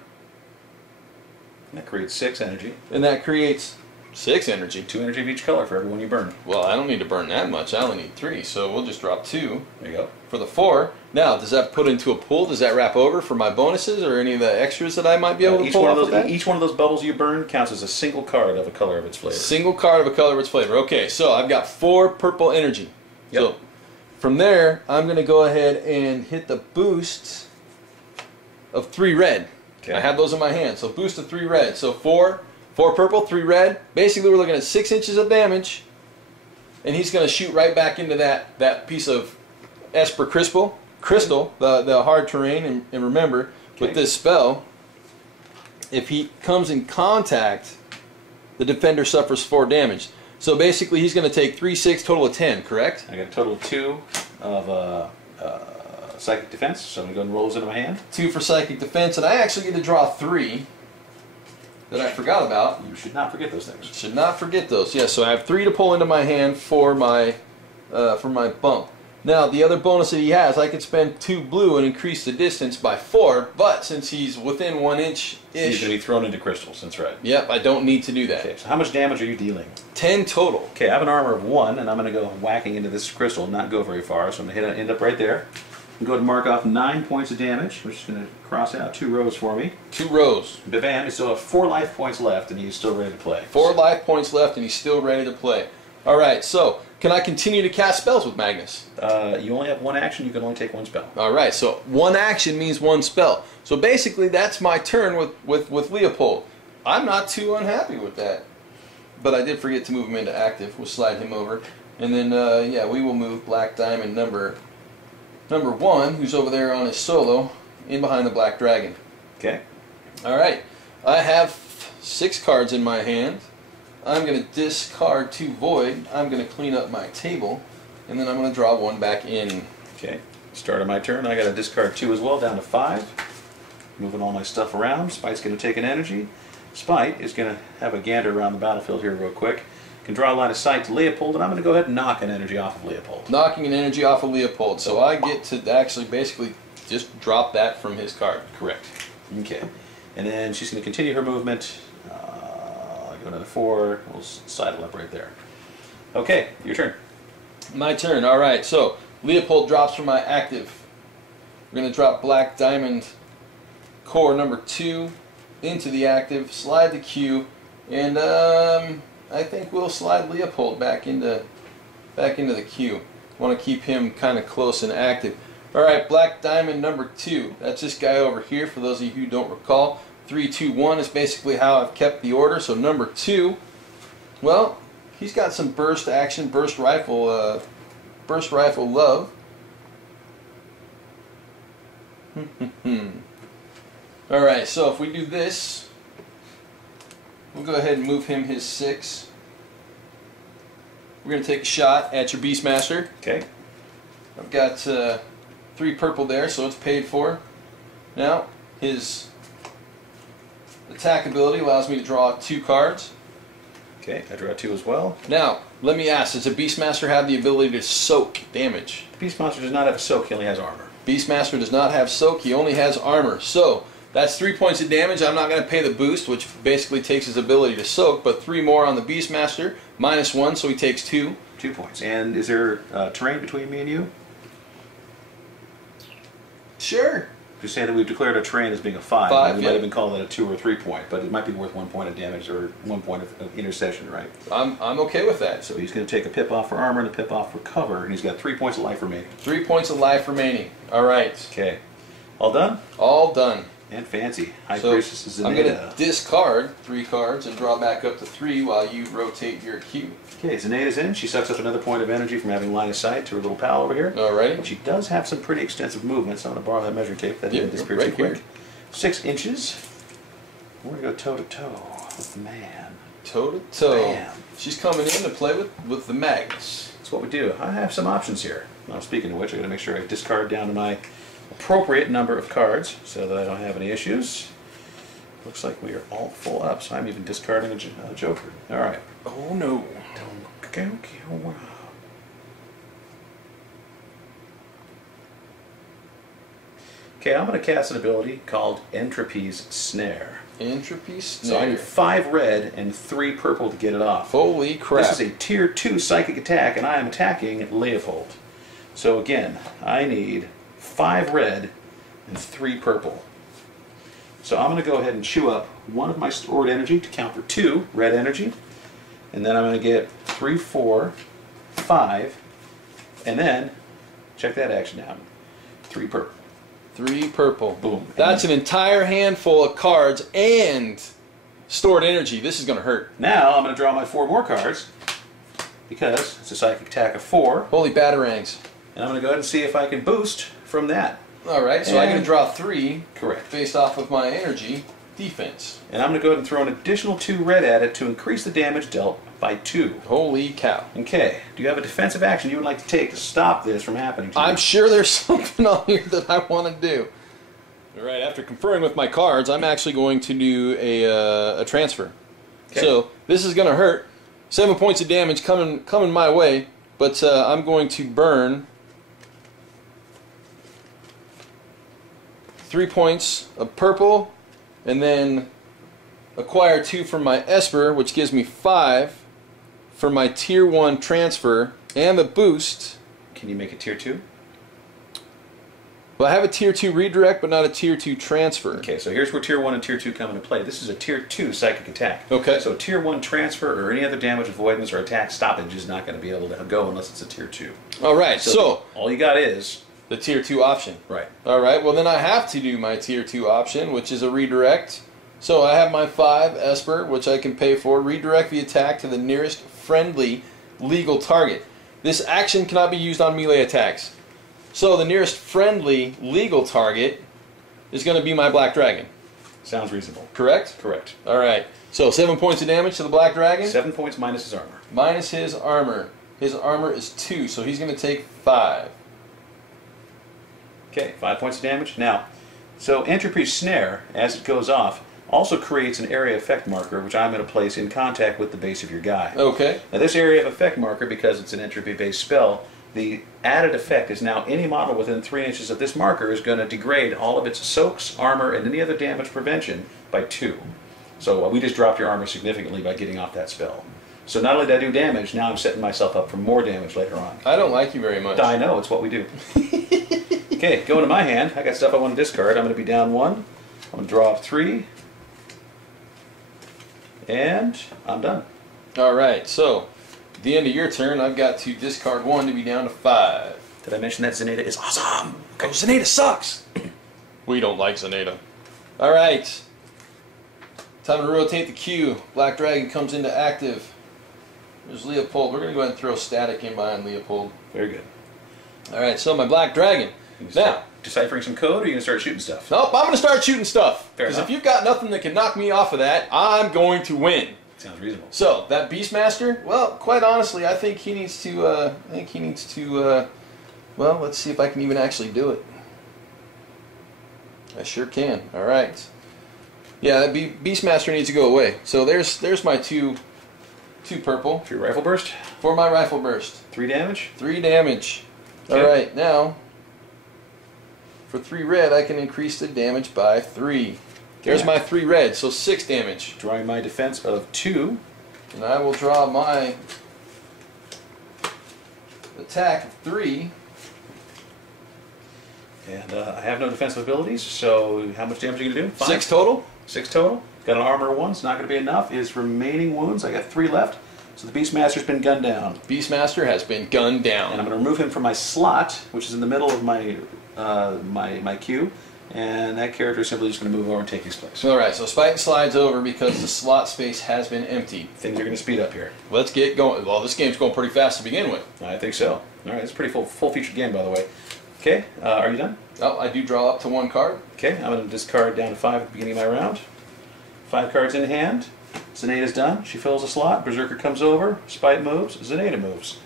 And that creates 6 energy. And that creates 6 energy. 2 energy of each color for every one you burn. Well, I don't need to burn that much. I only need 3, so we'll just drop 2. There you go. For the 4. Now, does that put into a pool? Does that wrap over for my bonuses or any of the extras that I might be able to pull off of that? Each one of those bubbles you burn counts as a single card of a color of its flavor. Single card of a color of its flavor. Okay, so I've got 4 purple energy. Yep. So from there, I'm going to go ahead and hit the boost of 3 red. Okay. I have those in my hand, so boost of 3 red. So 4 purple, 3 red. Basically, we're looking at 6 inches of damage, and he's going to shoot right back into that piece of Esper crystal, the hard terrain. And remember, with this spell, if he comes in contact, the defender suffers 4 damage. So basically, he's going to take 3, 6, total of 10. Correct? I got a total of 2 of psychic defense, so I'm going to go and roll those into my hand. 2 for psychic defense, and I actually get to draw 3 that I forgot about. You should not forget those things. Should not forget those. Yes, so I have 3 to pull into my hand for my bump. Now, the other bonus that he has, I could spend 2 blue and increase the distance by 4, but since he's within 1 inch-ish... He's going to be thrown into crystals, that's right. Yep, I don't need to do that. Okay, so how much damage are you dealing? 10 total. Okay, I have an armor of 1, and I'm going to go whacking into this crystal and not go very far, so I'm going to end up right there. I'm going to mark off 9 points of damage, which is going to cross out 2 rows for me. 2 rows. Bam, he still has 4 life points left, and he's still ready to play. 4 life points left, and he's still ready to play. Alright, so can I continue to cast spells with Magnus? You only have 1 action, you can only take 1 spell. Alright, so 1 action means 1 spell. So basically that's my turn with Leopold. I'm not too unhappy with that. But I did forget to move him into active. We'll slide him over. And then, yeah, we will move Black Diamond number 1, who's over there on his solo, in behind the Black Dragon. Okay. Alright, I have 6 cards in my hand. I'm going to discard 2 void. I'm going to clean up my table, and then I'm going to draw 1 back in. Okay. Start of my turn. I got to discard 2 as well, down to 5. Moving all my stuff around. Spite's going to take an energy. Spite is going to have a gander around the battlefield here real quick. Can draw a line of sight to Leopold, and I'm going to go ahead and knock an energy off of Leopold. Knocking an energy off of Leopold, so I get to actually basically just drop that from his card. Correct. Okay. And then she's going to continue her movement. Go another 4. We'll sidle up right there. Okay, your turn. My turn. All right. So Leopold drops from my active. We're going to drop Black Diamond core number 2 into the active. Slide the Q, and I think we'll slide Leopold back into the queue. Want to keep him kind of close and active. All right, Black Diamond number 2. That's this guy over here. For those of you who don't recall, 3, 2, 1 is basically how I've kept the order. So number 2, well, he's got some burst action, burst rifle love. Alright, so if we do this, we'll go ahead and move him his 6. We're going to take a shot at your Beastmaster. Okay. I've got 3 purple there, so it's paid for. Now, his attack ability allows me to draw 2 cards. Okay, I draw 2 as well. Now, let me ask, does a Beastmaster have the ability to soak damage? The Beastmaster does not have a soak, he only has armor. Beastmaster does not have soak, he only has armor. So, that's 3 points of damage. I'm not going to pay the boost, which basically takes his ability to soak, but 3 more on the Beastmaster, -1, so he takes 2. 2 points. And is there terrain between me and you? Sure. You're saying that we've declared a terrain as being a 5. 5, we yeah. might have been calling it a 2 or 3 point, but it might be worth 1 point of damage or 1 point of intercession, right? I'm okay with that. So he's going to take a pip off for armor and a pip off for cover, and he's got 3 points of life remaining. 3 points of life remaining. Alright. Okay. All done? All done. And fancy. High So Priestess ZINEDA. I'm going to discard 3 cards and draw back up to 3 while you rotate your cube. Okay, ZINEDA's in. She sucks up another point of energy from having line of sight to her little pal over here. Alright. But she does have some pretty extensive movement, so I'm going to borrow that measuring tape. That didn't disappear right too quick. here. 6 inches. We're going to go toe to toe with the man. Toe to toe. Bam. She's coming in to play with the Magnus. That's what we do. I have some options here. Now, speaking of which, I'm going to make sure I discard down to my appropriate number of cards so that I don't have any issues. Looks like we are all full up, so I'm even discarding a joker. All right. Oh no. Okay, I'm going to cast an ability called Entropy's Snare. Entropy Snare. So I need 5 red and 3 purple to get it off. Holy crap. This is a tier 2 psychic attack, and I am attacking Leopold. So again, I need 5 red and 3 purple. So I'm going to go ahead and chew up 1 of my stored energy to count for 2 red energy. And then I'm going to get 3, 4, 5, and then, check that action out, 3 purple. 3 purple. Boom. That's an entire handful of cards and stored energy. This is going to hurt. Now I'm going to draw my 4 more cards because it's a psychic attack of 4. Holy batarangs. And I'm going to go ahead and see if I can boost from that. Alright, so I'm going to draw 3. Correct. Based off of my energy defense. And I'm going to go ahead and throw an additional 2 red at it to increase the damage dealt by 2. Holy cow. Okay, do you have a defensive action you would like to take to stop this from happening to you? I'm sure there's something on here that I want to do. Alright, after conferring with my cards, I'm actually going to do a transfer. Okay. So, this is going to hurt. 7 points of damage coming my way, but I'm going to burn 3 points of purple, and then acquire 2 from my Esper, which gives me 5 for my tier 1 transfer and the boost. Can you make a tier 2? Well, I have a tier 2 redirect, but not a tier 2 transfer. Okay, so here's where tier 1 and tier 2 come into play. This is a tier 2 psychic attack. Okay. So tier 1 transfer or any other damage avoidance or attack stoppage is not going to be able to go unless it's a tier 2. Alright, so all you got is the tier 2 option. Right. Alright, well then I have to do my tier 2 option, which is a redirect. So I have my 5 Esper, which I can pay for. Redirect the attack to the nearest friendly legal target. This action cannot be used on melee attacks. So the nearest friendly legal target is going to be my Black Dragon. Sounds reasonable. Correct? Correct. Alright, so 7 points of damage to the Black Dragon. 7 points minus his armor. Minus his armor. His armor is 2, so he's going to take 5. Okay, 5 points of damage. Now, so Entropy's Snare, as it goes off, also creates an area effect marker, which I'm going to place in contact with the base of your guy. Okay. Now this area of effect marker, because it's an entropy-based spell, the added effect is now any model within 3 inches of this marker is going to degrade all of its soaks, armor, and any other damage prevention by 2. So we just dropped your armor significantly by getting off that spell. So not only did I do damage, now I'm setting myself up for more damage later on. I don't like you very much. I know, it's what we do. Okay, going to my hand, I got stuff I want to discard. I'm going to be down 1. I'm going to draw up 3. And I'm done. Alright, so at the end of your turn, I've got to discard 1 to be down to 5. Did I mention that ZINEDA is awesome? Oh, ZINEDA sucks! We don't like ZINEDA. Alright, Time to rotate the Q. Black Dragon comes into active. There's Leopold. We're going to go ahead and throw static in behind Leopold. Very good. Alright, so my Black Dragon. Now, deciphering some code, or are you going to start shooting stuff? Nope, I'm going to start shooting stuff. Because if you've got nothing that can knock me off of that, I'm going to win. Sounds reasonable. So, that Beastmaster, well, quite honestly, I think he needs to, well, let's see if I can even actually do it. I sure can. Alright. Yeah, that Beastmaster needs to go away. So there's my two purple. For your rifle burst? For my rifle burst. 3 damage? 3 damage. Okay. Alright, now, for 3 red, I can increase the damage by 3. There's my 3 red, so 6 damage. Drawing my defense of 2. And I will draw my attack of 3. And I have no defensive abilities, so how much damage are you going to do? 5? 6 total. 6 total. Got an armor of 1, it's not going to be enough. His remaining wounds, I got 3 left. So the Beastmaster's been gunned down. Beastmaster has been gunned down. And I'm going to remove him from my slot, which is in the middle of my my queue. And that character is simply just going to move over and take his place. Alright, so Spite slides over because the slot space has been emptied. Things are going to speed up here. Let's get going. Well, this game's going pretty fast to begin with. I think so. Alright, it's a pretty full-featured game, by the way. Okay, are you done? Oh, I do draw up to 1 card. Okay, I'm going to discard down to 5 at the beginning of my round. 5 cards in hand. ZINEDA's done. She fills a slot. Berserker comes over. Spite moves. ZINEDA moves.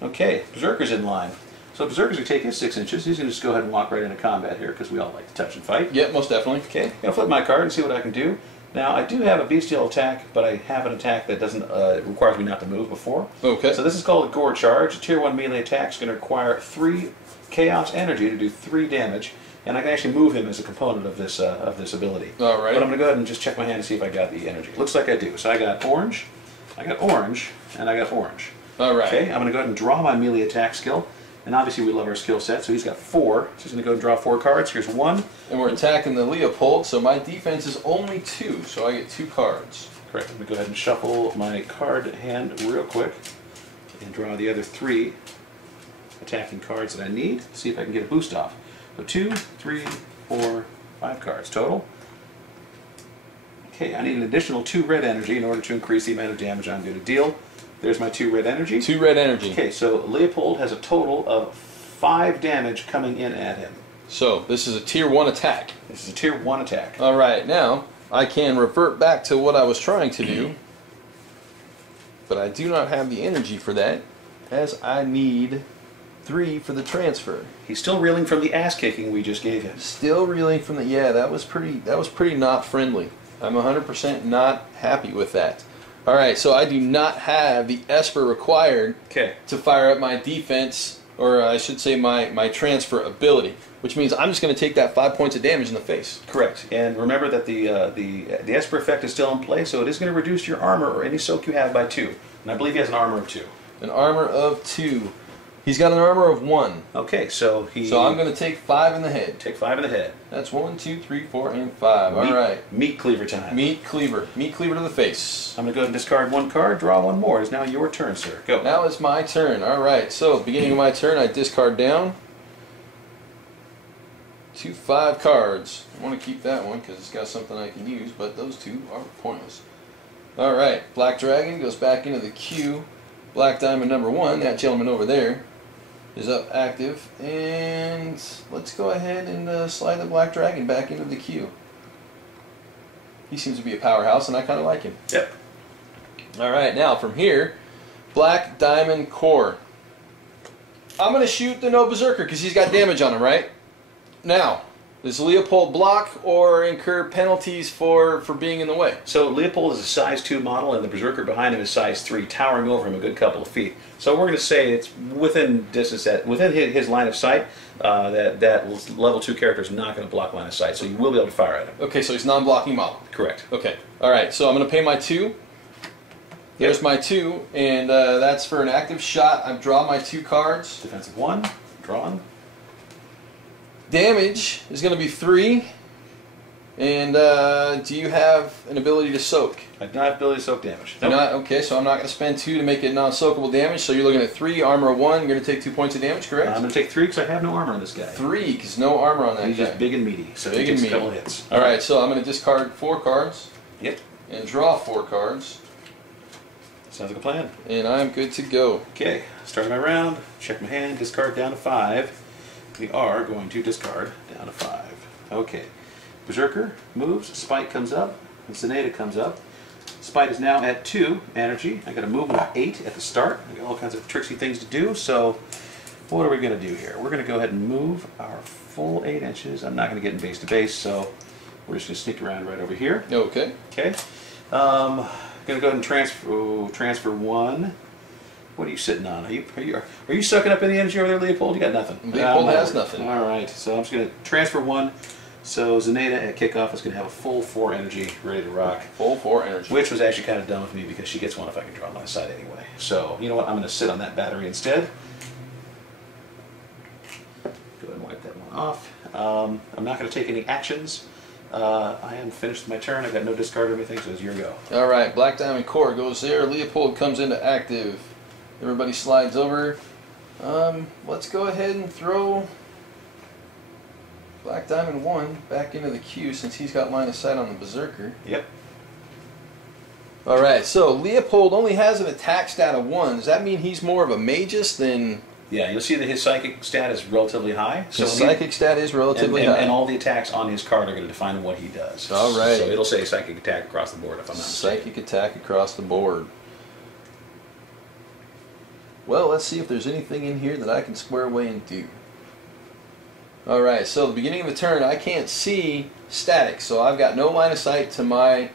Okay, Berserker's in line. So Berserker's going to take his 6 inches. He's going to just go ahead and walk right into combat here because we all like to touch and fight. Yep, most definitely. Okay, I'm going to flip my card and see what I can do. Now, I do have a bestial attack, but I have an attack that doesn't requires me not to move before. Okay. So this is called a Gore Charge. A Tier 1 melee attack is going to require 3 Chaos Energy to do 3 damage. And I can actually move him as a component of this ability. All right. But I'm going to go ahead and just check my hand to see if I got the energy. Looks like I do. So I got orange, I got orange, and I got orange. All right. Okay, I'm going to go ahead and draw my melee attack skill. And obviously we love our skill set, so he's got 4. So he's going to go and draw 4 cards. Here's 1. And we're attacking the Leopold, so my defense is only 2, so I get 2 cards. Correct. I'm going to go ahead and shuffle my card hand real quick and draw the other 3 attacking cards that I need. See if I can get a boost off. So 2, 3, 4, 5 cards total. Okay, I need an additional 2 red energy in order to increase the amount of damage I'm going to deal. There's my 2 red energy. 2 red energy. Okay, so Leopold has a total of 5 damage coming in at him. So, this is a Tier 1 attack. This is a Tier 1 attack. Alright, now, I can revert back to what I was trying to do, but I do not have the energy for that, as I need 3 for the transfer. He's still reeling from the ass kicking we just gave him. Still reeling from the, yeah, that was pretty not friendly. I'm 100% not happy with that. Alright, so I do not have the Esper required to fire up my defense, or I should say my transfer ability, which means I'm just going to take that 5 points of damage in the face. Correct. And remember that the Esper effect is still in play, so it is going to reduce your armor or any soak you have by 2. And I believe he has an armor of 2. An armor of 2. He's got an armor of 1. Okay, so I'm going to take 5 in the head. Take 5 in the head. That's 1, 2, 3, 4, and 5. All right. Meat cleaver time. Meat cleaver. Meat cleaver to the face. I'm going to go ahead and discard 1 card, draw 1 more. It's now your turn, sir. Go. Now it's my turn. All right. So, beginning of my turn, I discard down 2 5 cards. I want to keep that one because it's got something I can use, but those 2 are pointless. All right. Black Dragon goes back into the queue. Black Diamond number 1, that gentleman over there, is up active, and let's go ahead and slide the Black Dragon back into the queue. He seems to be a powerhouse, and I kind of like him. Yep. Alright, now from here, Black Diamond Core. I'm going to shoot the no Berserker because he's got damage on him, right? Now, does Leopold block or incur penalties for being in the way? So Leopold is a size 2 model, and the Berserker behind him is size 3, towering over him a good couple of feet. So we're going to say it's within distance, within his line of sight, that level 2 character is not going to block line of sight, so you will be able to fire at him. Okay, so he's non-blocking model. Correct. Okay, alright, so I'm going to pay my 2. There's my 2, and that's for an active shot. I draw my 2 cards. Defensive 1, drawn. Damage is going to be 3. And do you have an ability to soak? I do not have ability to soak damage. Nope. Not, okay, so I'm not going to spend 2 to make it non-soakable damage. So you're looking at 3, armor of 1. You're going to take 2 points of damage, correct? I'm going to take 3 because I have no armor on this guy. 3 because no armor on that He's guy. just big and meaty, so big he takes and meaty. a couple hits. All right, so I'm going to discard 4 cards. Yep. and draw 4 cards. Sounds like a plan. And I'm good to go. Okay, start my round, check my hand, discard down to 5. We are going to discard down to 5. Okay, Berserker moves, Spite comes up, and ZINEDA comes up. Spite is now at 2 energy. I got a movement of 8 at the start. I got all kinds of tricksy things to do, so what are we going to do here? We're going to go ahead and move our full 8 inches. I'm not going to get in base to base, so we're just going to sneak around right over here. Okay. Okay. Going to go ahead and transfer 1. What are you sitting on? Are you sucking up any energy over there, Leopold? You got nothing. Leopold has nothing. All right, so I'm just going to transfer 1. So ZINEDA at kickoff is going to have a full 4 energy ready to rock. Full 4 energy. Which was actually kind of dumb of me because she gets 1 if I can draw my side anyway. So, you know what? I'm going to sit on that battery instead. Go ahead and wipe that one off. I'm not going to take any actions. I am finished my turn. I've got no discard or anything, so it's your go. Alright, Black Diamond Core goes there. Leopold comes into active. Everybody slides over. Let's go ahead and throw Black Diamond 1 back into the queue since he's got line of sight on the Berserker. Yep. Alright, so Leopold only has an attack stat of 1. Does that mean he's more of a magus than... Yeah, you'll see that his psychic stat is relatively high. So his psychic stat is relatively high. And all the attacks on his card are going to define what he does. Alright. So it'll say psychic attack across the board if I'm not mistaken. Psychic attack across the board. Well, let's see if there's anything in here that I can square away and do. Alright, so the beginning of the turn, I can't see static, so I've got no line of sight to my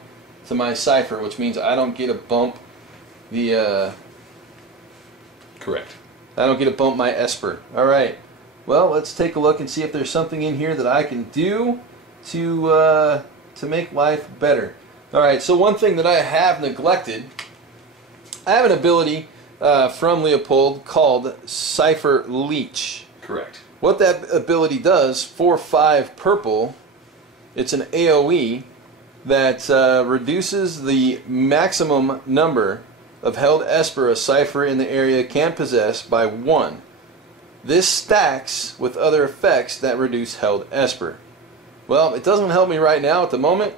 cipher, which means I don't get to bump the Correct. I don't get to bump my Esper. Alright. Well, let's take a look and see if there's something in here that I can do to make life better. Alright, so one thing that I have neglected, I have an ability from Leopold called Cipher Leech. Correct. What that ability does, for 5 purple, it's an AoE that reduces the maximum number of held Esper a cipher in the area can possess by 1. This stacks with other effects that reduce held Esper. Well, it doesn't help me right now at the moment,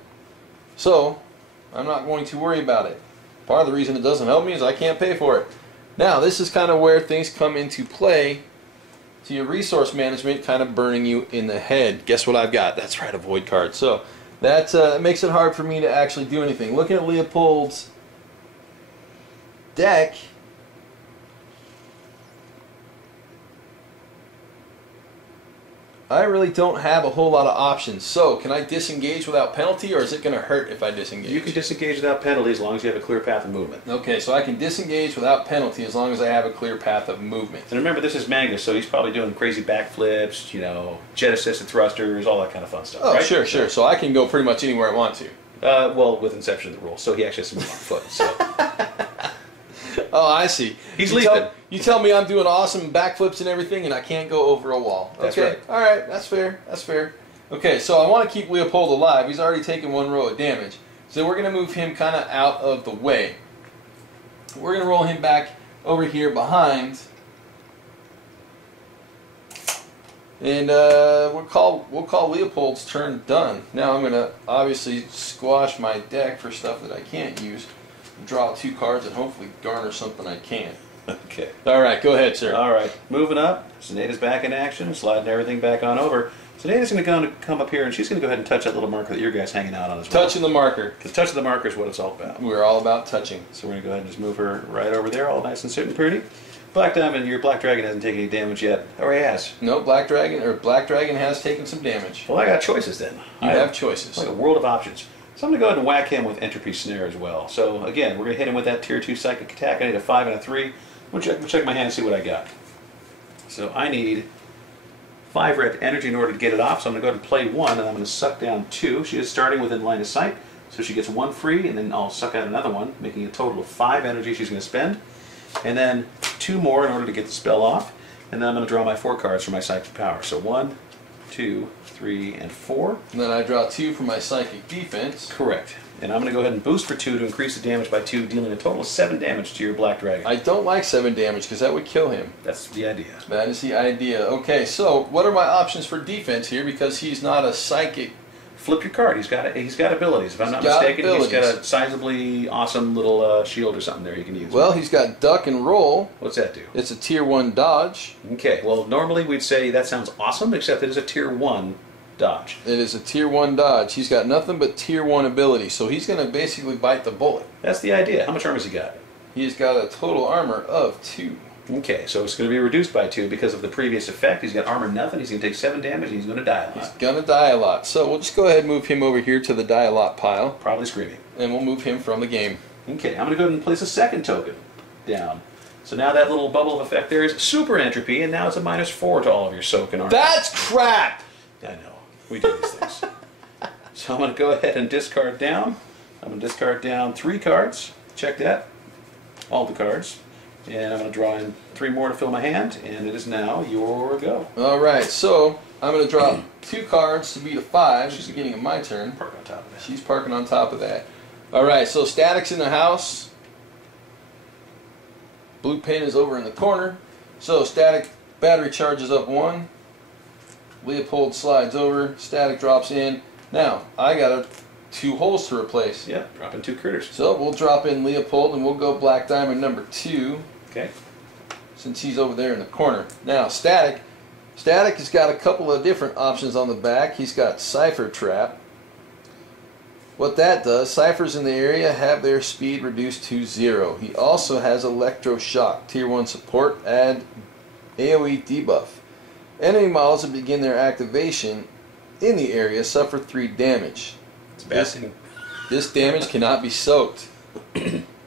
so I'm not going to worry about it. Part of the reason it doesn't help me is I can't pay for it. Now, this is kind of where things come into play to your resource management kind of burning you in the head. Guess what I've got? That's right, a void card. So that makes it hard for me to actually do anything. Looking at Leopold's deck, I really don't have a whole lot of options. So, can I disengage without penalty, or is it going to hurt if I disengage? You can disengage without penalty as long as you have a clear path of movement. Okay, so I can disengage without penalty as long as I have a clear path of movement. And remember, this is Magnus, so he's probably doing crazy backflips, you know, jet assisted thrusters, all that kind of fun stuff. Oh, right? sure. So I can go pretty much anywhere I want to. Well, with inception of the rule, so he actually has to move on foot. So. Oh, I see. He's leaping. You tell me I'm doing awesome backflips and everything, and I can't go over a wall. That's okay, right. All right, that's fair. That's fair. Okay, so I want to keep Leopold alive. He's already taken 1 row of damage, so we're going to move him kind of out of the way. We're going to roll him back over here behind, and we'll call Leopold's turn done. Now I'm going to obviously squash my deck for stuff that I can't use. Draw 2 cards and hopefully garner something I can. Okay. Alright, go ahead, sir. Alright, moving up. ZINEDA's back in action, sliding everything back on over. ZINEDA's going to come up here and she's going to go ahead and touch that little marker that your guy's hanging out on as well. Touching the marker. Because touching the marker is what it's all about. We're all about touching. So we're going to go ahead and just move her right over there, all nice and sweet and pretty. Black Diamond, your Black Dragon hasn't taken any damage yet. Or he has. No, Black Dragon has taken some damage. Well, I got choices then. You have choices. Like a world of options. So I'm going to go ahead and whack him with Entropy Snare as well. So again, we're going to hit him with that Tier 2 Psychic Attack. I need a 5 and a 3. We'll check my hand and see what I got. So I need 5 red energy in order to get it off. So I'm going to go ahead and play 1, and I'm going to suck down 2. She is starting within line of sight. So she gets 1 free, and then I'll suck out another 1, making a total of 5 energy she's going to spend. And then 2 more in order to get the spell off. And then I'm going to draw my 4 cards for my Psychic Power. So 1, 2, 3, and 4. And then I draw 2 for my Psychic Defense. Correct. And I'm going to go ahead and boost for 2 to increase the damage by 2, dealing a total of 7 damage to your Black Dragon. I don't like 7 damage because that would kill him. That's the idea. That is the idea. Okay, so what are my options for defense here? Because he's not a psychic flip your card. He's got abilities. If I'm not mistaken, he's got a sizably awesome little shield or something there you can use. Well, he's got duck and roll. What's that do? It's a tier 1 dodge. Okay, well, normally we'd say that sounds awesome, except it is a tier 1 dodge. It is a tier 1 dodge. He's got nothing but tier 1 ability, so he's going to basically bite the bullet. That's the idea. How much armor has he got? He's got a total armor of 2. Okay, so it's going to be reduced by 2 because of the previous effect. He's got armor nothing. He's going to take 7 damage. And he's going to die a lot. He's going to die a lot. So we'll just go ahead and move him over here to the die a lot pile. Probably screaming. And we'll move him from the game. Okay, I'm going to go ahead and place a second token down. So now that little bubble of effect there is super entropy, and now it's a -4 to all of your soak and armor. That's crap! I know. We do these things. So I'm going to go ahead and discard down. I'm going to discard down 3 cards. Check that. All the cards. And I'm going to draw in 3 more to fill my hand, and it is now your go. Alright, so I'm going to draw 2 cards to beat a 5 at the beginning of my turn. Park on top of that. She's parking on top of that. Alright, so Static's in the house. Blue pin is over in the corner. So Static battery charges up 1. Leopold slides over. Static drops in. Now, I got 2 holes to replace. Yeah, drop in 2 critters. So we'll drop in Leopold and we'll go Black Diamond number 2. Okay. Since he's over there in the corner. Now, Static has got a couple of different options on the back. He's got Cipher Trap. What that does, ciphers in the area have their speed reduced to 0. He also has Electroshock, tier 1 support, add AoE debuff. Enemy models that begin their activation in the area suffer 3 damage. It's bad. This damage cannot be soaked.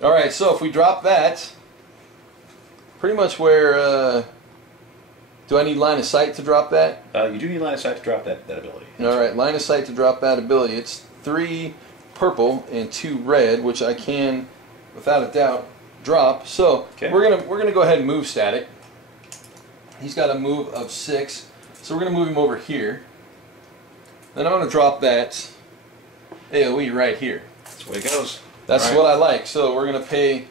Alright, so if we drop that, pretty much where, do I need line of sight to drop that? You do need line of sight to drop that ability. Alright, line of sight to drop that ability. It's 3 purple and 2 red, which I can, without a doubt, drop. So okay. we're gonna go ahead and move Static. He's got a move of 6, so we're gonna move him over here. Then I'm gonna drop that AoE right here. That's the way it goes. That's what I like. So we're gonna pay,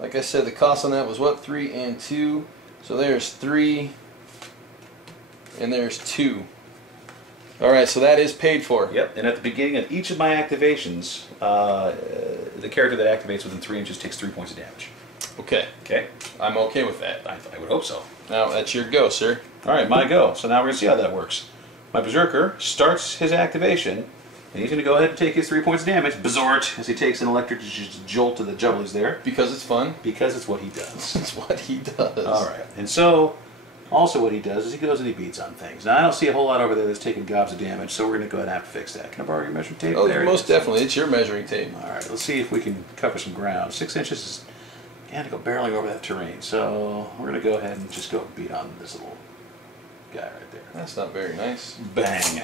like I said, the cost on that was what, 3 and 2. So there's 3 and there's 2. Alright, so that is paid for. Yep, and at the beginning of each of my activations, the character that activates within 3 inches takes 3 points of damage. Okay. Okay? I'm okay with that. I would hope so. Now, that's your go, sir. Alright, my go. So now we're going to see how that works. My Berserker starts his activation, and he's going to go ahead and take his 3 points of damage, Bezort, as he takes an electric jolt to the jubblies there. Because it's fun? Because it's what he does. It's what he does. Alright, and so, also what he does is he goes and he beats on things. Now I don't see a whole lot over there that's taking gobs of damage, so we're going to go ahead and have to fix that. Can I borrow your measuring tape? Oh, there most definitely. It's your measuring tape. Alright, let's see if we can cover some ground. 6 inches is going to go barreling over that terrain, so we're going to go ahead and just go beat on this little guy right there. That's not very nice. Bang!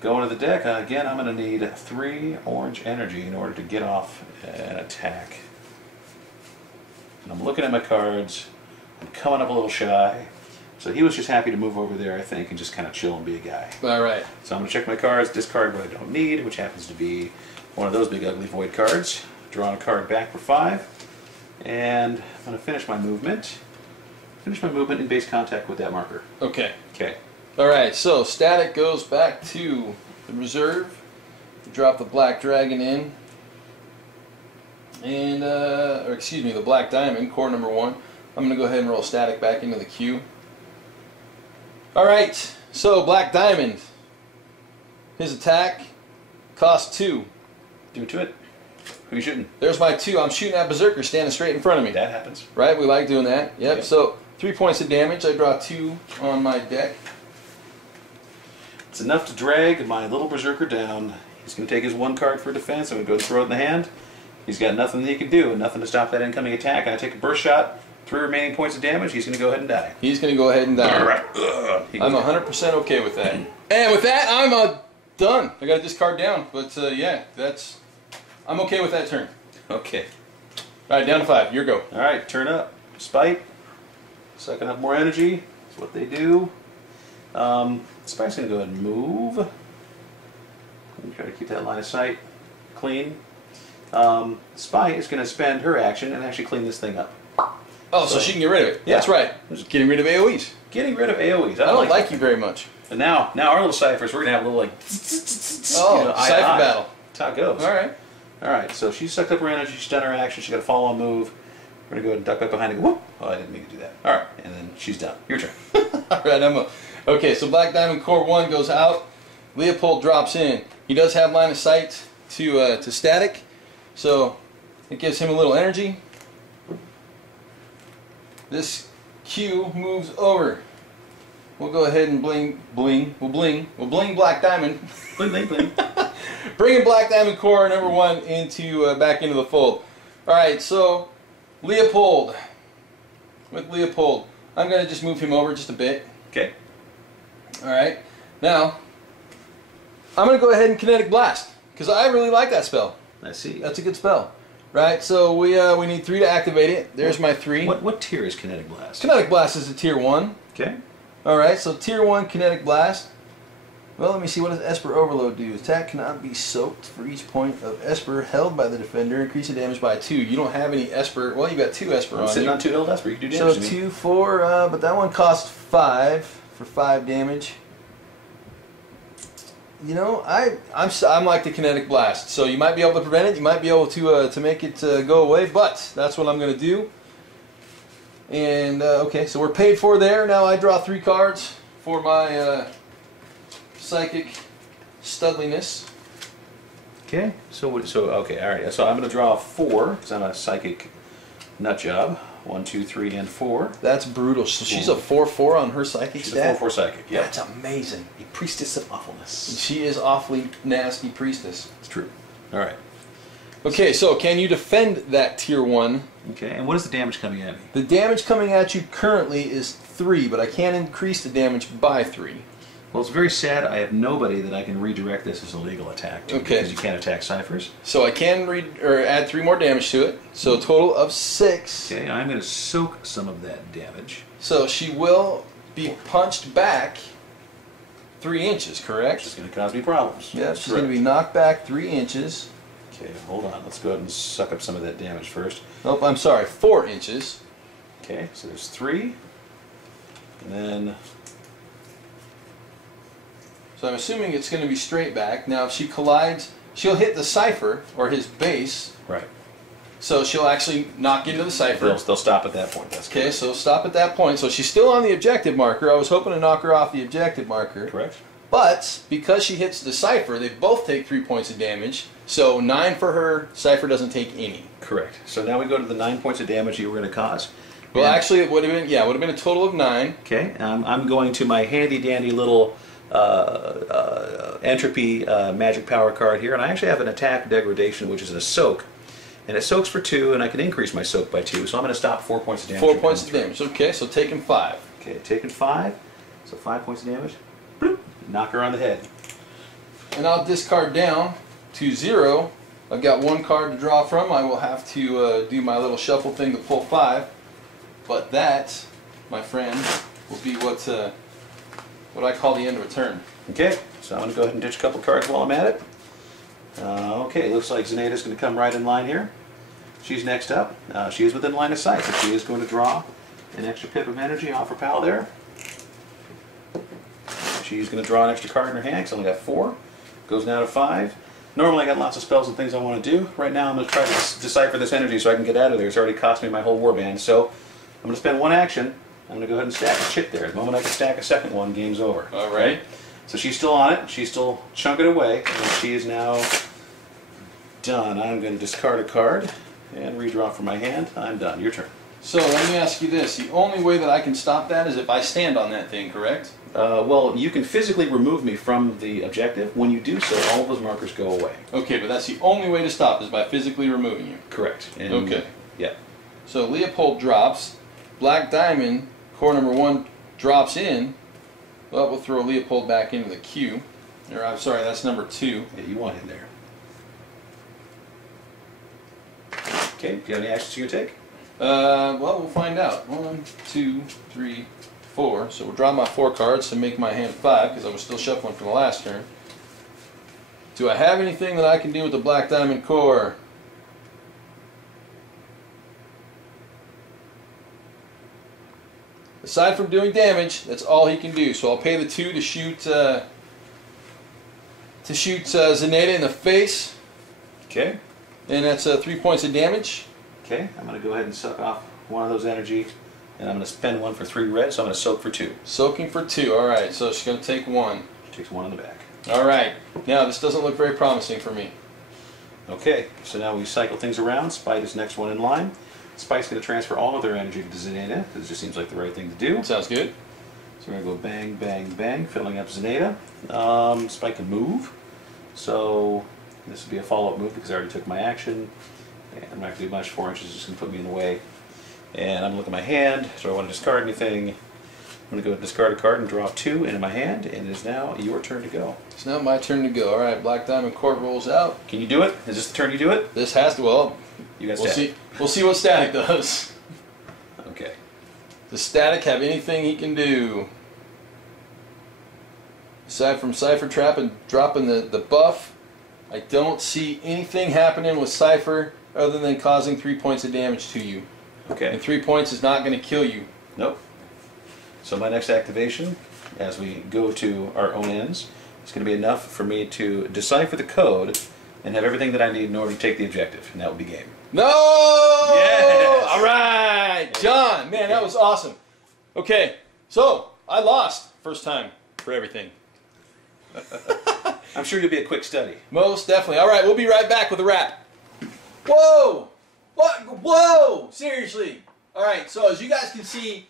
Going to the deck, again I'm going to need 3 orange energy in order to get off an attack. And I'm looking at my cards, I'm coming up a little shy, so he was just happy to move over there, I think, and just kind of chill and be a guy. Alright. So I'm going to check my cards, discard what I don't need, which happens to be one of those big ugly void cards, drawing a card back for 5, and I'm going to finish my movement in base contact with that marker. Okay. Okay. Alright, so Static goes back to the reserve. Drop the Black Dragon in. And, or excuse me, the Black Diamond, core number 1. I'm going to go ahead and roll Static back into the queue. Alright, so Black Diamond. His attack costs 2. Do it to it. Who are you shooting? There's my 2. I'm shooting at Berserker standing straight in front of me. That happens. Right, we like doing that. Yep, so 3 points of damage. I draw 2 on my deck. It's enough to drag my little Berserker down. He's going to take his 1 card for defense. I'm going to go and throw it in the hand. He's got nothing that he can do and nothing to stop that incoming attack. I take a burst shot, 3 remaining points of damage. He's going to go ahead and die. He's going to go ahead and die. Alright. I'm 100% okay with that. And with that, I'm done. I got to discard down. But yeah, I'm okay with that turn. Okay. Alright, down to 5. Your go. Alright, turn up. Spite. Sucking up more energy. That's what they do. Spite's going to go ahead and move. And try to keep that line of sight clean. Spite is going to spend her action and actually clean this thing up. Oh, so she can get rid of it. Yeah. That's right. Just getting rid of AoEs. getting rid of AoEs. I don't like you very much. And now our little ciphers, we're gonna have a little like cipher battle. That's how it goes. All right. So she sucked up her energy. She's done her action. She's got a follow-on move. We're gonna go ahead and duck back behind and go. Whoop! Oh, I didn't mean to do that. All right, and then she's done. Your turn. All right, okay. So Black Diamond Core 1 goes out. Leopold drops in. He does have line of sight to static, so it gives him a little energy. This Q moves over. We'll go ahead and bling. We'll bling Black Diamond. Bling. Bringing Black Diamond Core number 1 into back into the fold. All right, so Leopold. With Leopold, I'm going to just move him over just a bit. Okay. All right. Now, I'm going to go ahead and Kinetic Blast because I really like that spell. I see. That's a good spell. Right, so we need 3 to activate it. There's my 3. What tier is Kinetic Blast? Kinetic Blast is a tier 1. Okay. Alright, so tier 1 Kinetic Blast. Well, let me see, what does Esper Overload do? Attack cannot be soaked for each point of Esper held by the defender. Increase the damage by 2. You don't have any Esper. Well, you got 2 Esper on you. Sitting on 2 held Esper. You can do damage so to me. 2, 4, but that one costs 5 for 5 damage. You know, I'm like the Kinetic Blast, so you might be able to prevent it, you might be able to make it go away, but that's what I'm going to do. And okay, so we're paid for there. Now I draw 3 cards for my psychic studliness. Okay, so okay, all right. So I'm going to draw 4 because I'm a psychic nut job. 1, 2, 3, and 4. That's brutal. So she's a 4/4 on her psychic She's stat? a 4/4 psychic, yeah. That's amazing. A priestess of awfulness. She is awfully nasty priestess. It's true. All right. Okay, so can you defend that tier 1? Okay, and what is the damage coming at me? The damage coming at you currently is 3, but I can increase the damage by 3. Well, it's very sad I have nobody that I can redirect this as a legal attack to, okay, because you can't attack ciphers. So I can add 3 more damage to it, so a total of 6. Okay, I'm going to soak some of that damage. So she will be punched back 3 inches, correct? Which is going to cause me problems. Yeah, she's going to be knocked back 3 inches. Okay, hold on. Let's go ahead and suck up some of that damage first. Oh, I'm sorry, 4 inches. Okay, so there's 3. And then... So I'm assuming it's going to be straight back. Now if she collides, she'll hit the cipher, or his base. Right. So she'll actually knock into the cipher. They'll stop at that point. That's okay, correct. so stop at that point. So she's still on the objective marker. I was hoping to knock her off the objective marker. Correct. But because she hits the cipher, they both take 3 points of damage. So 9 for her, cipher doesn't take any. Correct. So now we go to the 9 points of damage you were going to cause. Well, actually, it would have been, yeah, it would have been a total of 9. Okay, I'm going to my handy dandy little entropy magic power card here, and I actually have an attack degradation, which is a soak, and it soaks for 2, and I can increase my soak by 2, so I'm going to stop 4 points of damage. 4 points of damage. Okay, so taking 5. Okay, taking 5, so 5 points of damage. Bloop, knock her on the head. And I'll discard down to 0. I've got 1 card to draw from. I will have to do my little shuffle thing to pull 5. But that, my friend, will be what I call the end of a turn. Okay, so I'm going to go ahead and ditch a couple cards while I'm at it. Okay, looks like ZINEDA's going to come right in line here. She's next up. She is within line of sight, so she is going to draw an extra pip of energy off her pal there. She's going to draw an extra card in her hand, because I only got 4. Goes now to 5. Normally I got lots of spells and things I want to do. Right now I'm going to try to decipher this energy so I can get out of there. It's already cost me my whole warband, so I'm going to spend 1 action. I'm going to go ahead and stack a chip there. The moment I can stack a second one, game's over. All right. So she's still on it. She's still chunking away. And she is now done. I'm going to discard a card and redraw from my hand. I'm done. Your turn. So let me ask you this. The only way that I can stop that is if I stand on that thing, correct? Well, you can physically remove me from the objective. When you do so, all of those markers go away. Okay, but that's the only way to stop is by physically removing you. Correct. And okay. Yeah. So Leopold drops. Black Diamond, core number 1, drops in. Well, we'll throw Leopold back into the queue. Or, I'm sorry, that's number 2. Yeah, you want him there. Okay, do you have any actions you can take? Well, we'll find out. 1, 2, 3, 4. So we'll draw my 4 cards to make my hand 5, because I was still shuffling from the last turn. Do I have anything that I can do with the Black Diamond core? aside from doing damage, that's all he can do. So I'll pay the 2 to shoot ZINEDA in the face. Okay. And that's 3 points of damage. Okay, I'm going to go ahead and suck off one of those energy, and I'm going to spend 1 for 3 red, so I'm going to soak for 2. Soaking for 2, alright, so she's going to take 1. She takes 1 in the back. Alright, now this doesn't look very promising for me. Okay, so now we cycle things around. Spite is next one in line. Spite's going to transfer all of their energy to ZINEDA, because it just seems like the right thing to do. Sounds good. So we're going to go bang, bang, bang, filling up ZINEDA. Spite can move, so this would be a follow-up move because I already took my action. And I'm not going to do much. 4 inches is just going to put me in the way. And I'm going to look at my hand. Do I want to discard anything? I'm going to go discard a card and draw 2 into my hand, and it is now your turn to go. It's now my turn to go. Alright, Black Diamond Corp rolls out. Can you do it? Is this the turn you do it? This has to, well, You got we'll static. see. We'll see what Static does. Okay. Does Static have anything he can do? Aside from Cypher Trap and dropping the buff, I don't see anything happening with Cypher other than causing 3 points of damage to you. Okay. And 3 points is not going to kill you. Nope. So my next activation, as we go to our own ends, is going to be enough for me to decipher the code and have everything that I need in order to take the objective, and that will be game. No! Yes! Alright! John, man, that was awesome. Okay, so I lost first time for everything. I'm sure you'll be a quick study. Most definitely. Alright, we'll be right back with a wrap. Whoa! What? Whoa! Seriously. Alright, so as you guys can see,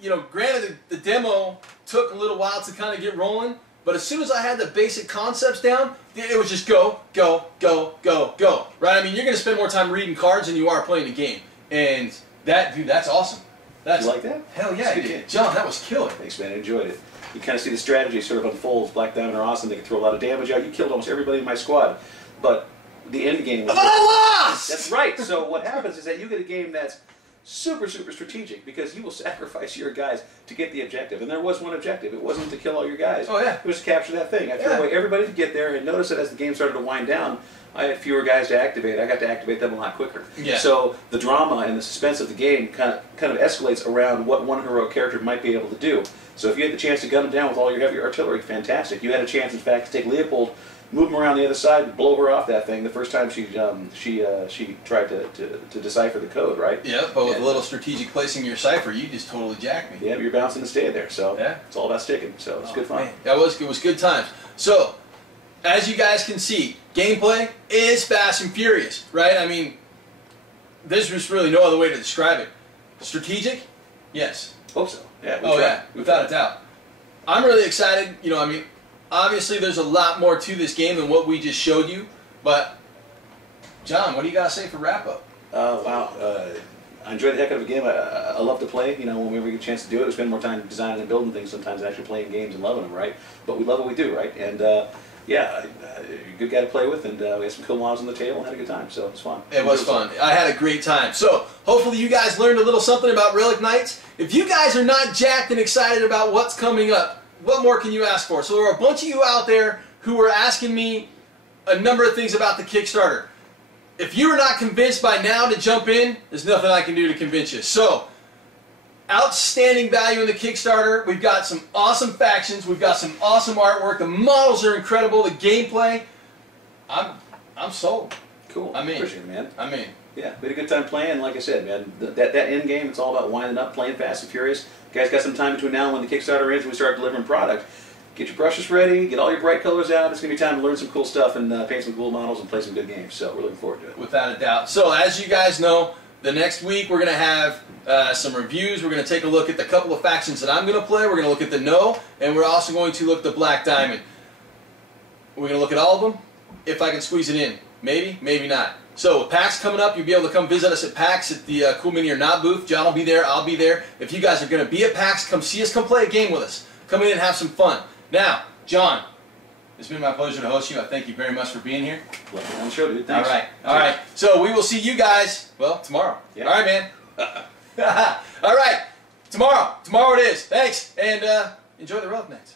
you know, granted the demo took a little while to kind of get rolling, but as soon as I had the basic concepts down, it was just go, go, go, go, go. Right? I mean, you're going to spend more time reading cards than you are playing the game. And that, dude, that's awesome. That's, You like that? Hell yeah, I did. John, that was killer. Thanks, man. I enjoyed it. You kind of see the strategy sort of unfolds. Black Diamond are awesome. They can throw a lot of damage out. You killed almost everybody in my squad. But the end game was... But I lost! That's right. So what happens is that you get a game that's super, super strategic because you will sacrifice your guys to get the objective. And there was one objective. It wasn't to kill all your guys. Oh, yeah. It was to capture that thing. I threw away everybody to get there, and notice that as the game started to wind down, I had fewer guys to activate. I got to activate them a lot quicker. Yeah. So the drama and the suspense of the game kind of escalates around what one heroic character might be able to do. So if you had the chance to gun them down with all your heavy artillery, fantastic. You had a chance, in fact, to take Leopold, move him around the other side, and blow her off that thing the first time she tried to decipher the code, right? Yeah, but with a little strategic placing your cipher, you just totally jacked me. Yeah, but you're bouncing to stay there, so yeah. It's all about sticking. So it's good fun. Man, it was good times. So, as you guys can see, gameplay is fast and furious, right? I mean, there's just really no other way to describe it. Strategic? Yes. Hope so. Yeah. Oh yeah, without a doubt. I'm really excited. You know, I mean, obviously there's a lot more to this game than what we just showed you, but John, what do you got to say for wrap up? Wow. I enjoyed the heck out of a game. I love to play. You know, when we get a chance to do it, we spend more time designing and building things sometimes than actually playing games and loving them, right? But we love what we do, right? And yeah, you're a good guy to play with, and we had some cool models on the table and had a good time, so it was fun. It was fun. I had a great time. So, hopefully you guys learned a little something about Relic Knights. If you guys are not jacked and excited about what's coming up, what more can you ask for? So there are a bunch of you out there who were asking me a number of things about the Kickstarter. If you are not convinced by now to jump in, there's nothing I can do to convince you. So, outstanding value in the Kickstarter. We've got some awesome factions. We've got some awesome artwork. The models are incredible. The gameplay, I'm sold. Cool. I'm in. Appreciate it, man. I'm in. Yeah, we had a good time playing. Like I said, man, that end game, it's all about winding up, playing fast and furious. You guys got some time between now and when the Kickstarter ends and we start delivering product. Get your brushes ready, get all your bright colors out. It's going to be time to learn some cool stuff and paint some cool models and play some good games. So we're looking forward to it. Without a doubt. So as you guys know, the next week we're going to have some reviews. We're going to take a look at the couple of factions that I'm going to play. We're going to look at the No, and we're also going to look at the Black Diamond. We're going to look at all of them, if I can squeeze it in. Maybe, maybe not. So with PAX coming up, you'll be able to come visit us at PAX at the Cool Mini or Not booth. John will be there. I'll be there. If you guys are going to be at PAX, come see us. Come play a game with us. Come in and have some fun. Now, John, it's been my pleasure to host you. I thank you very much for being here. Love you on the show, dude. Thanks. All right. All right. So we will see you guys, well, tomorrow. Yeah. All right, man. All right. Tomorrow. Tomorrow it is. Thanks. And enjoy the Relic Knights.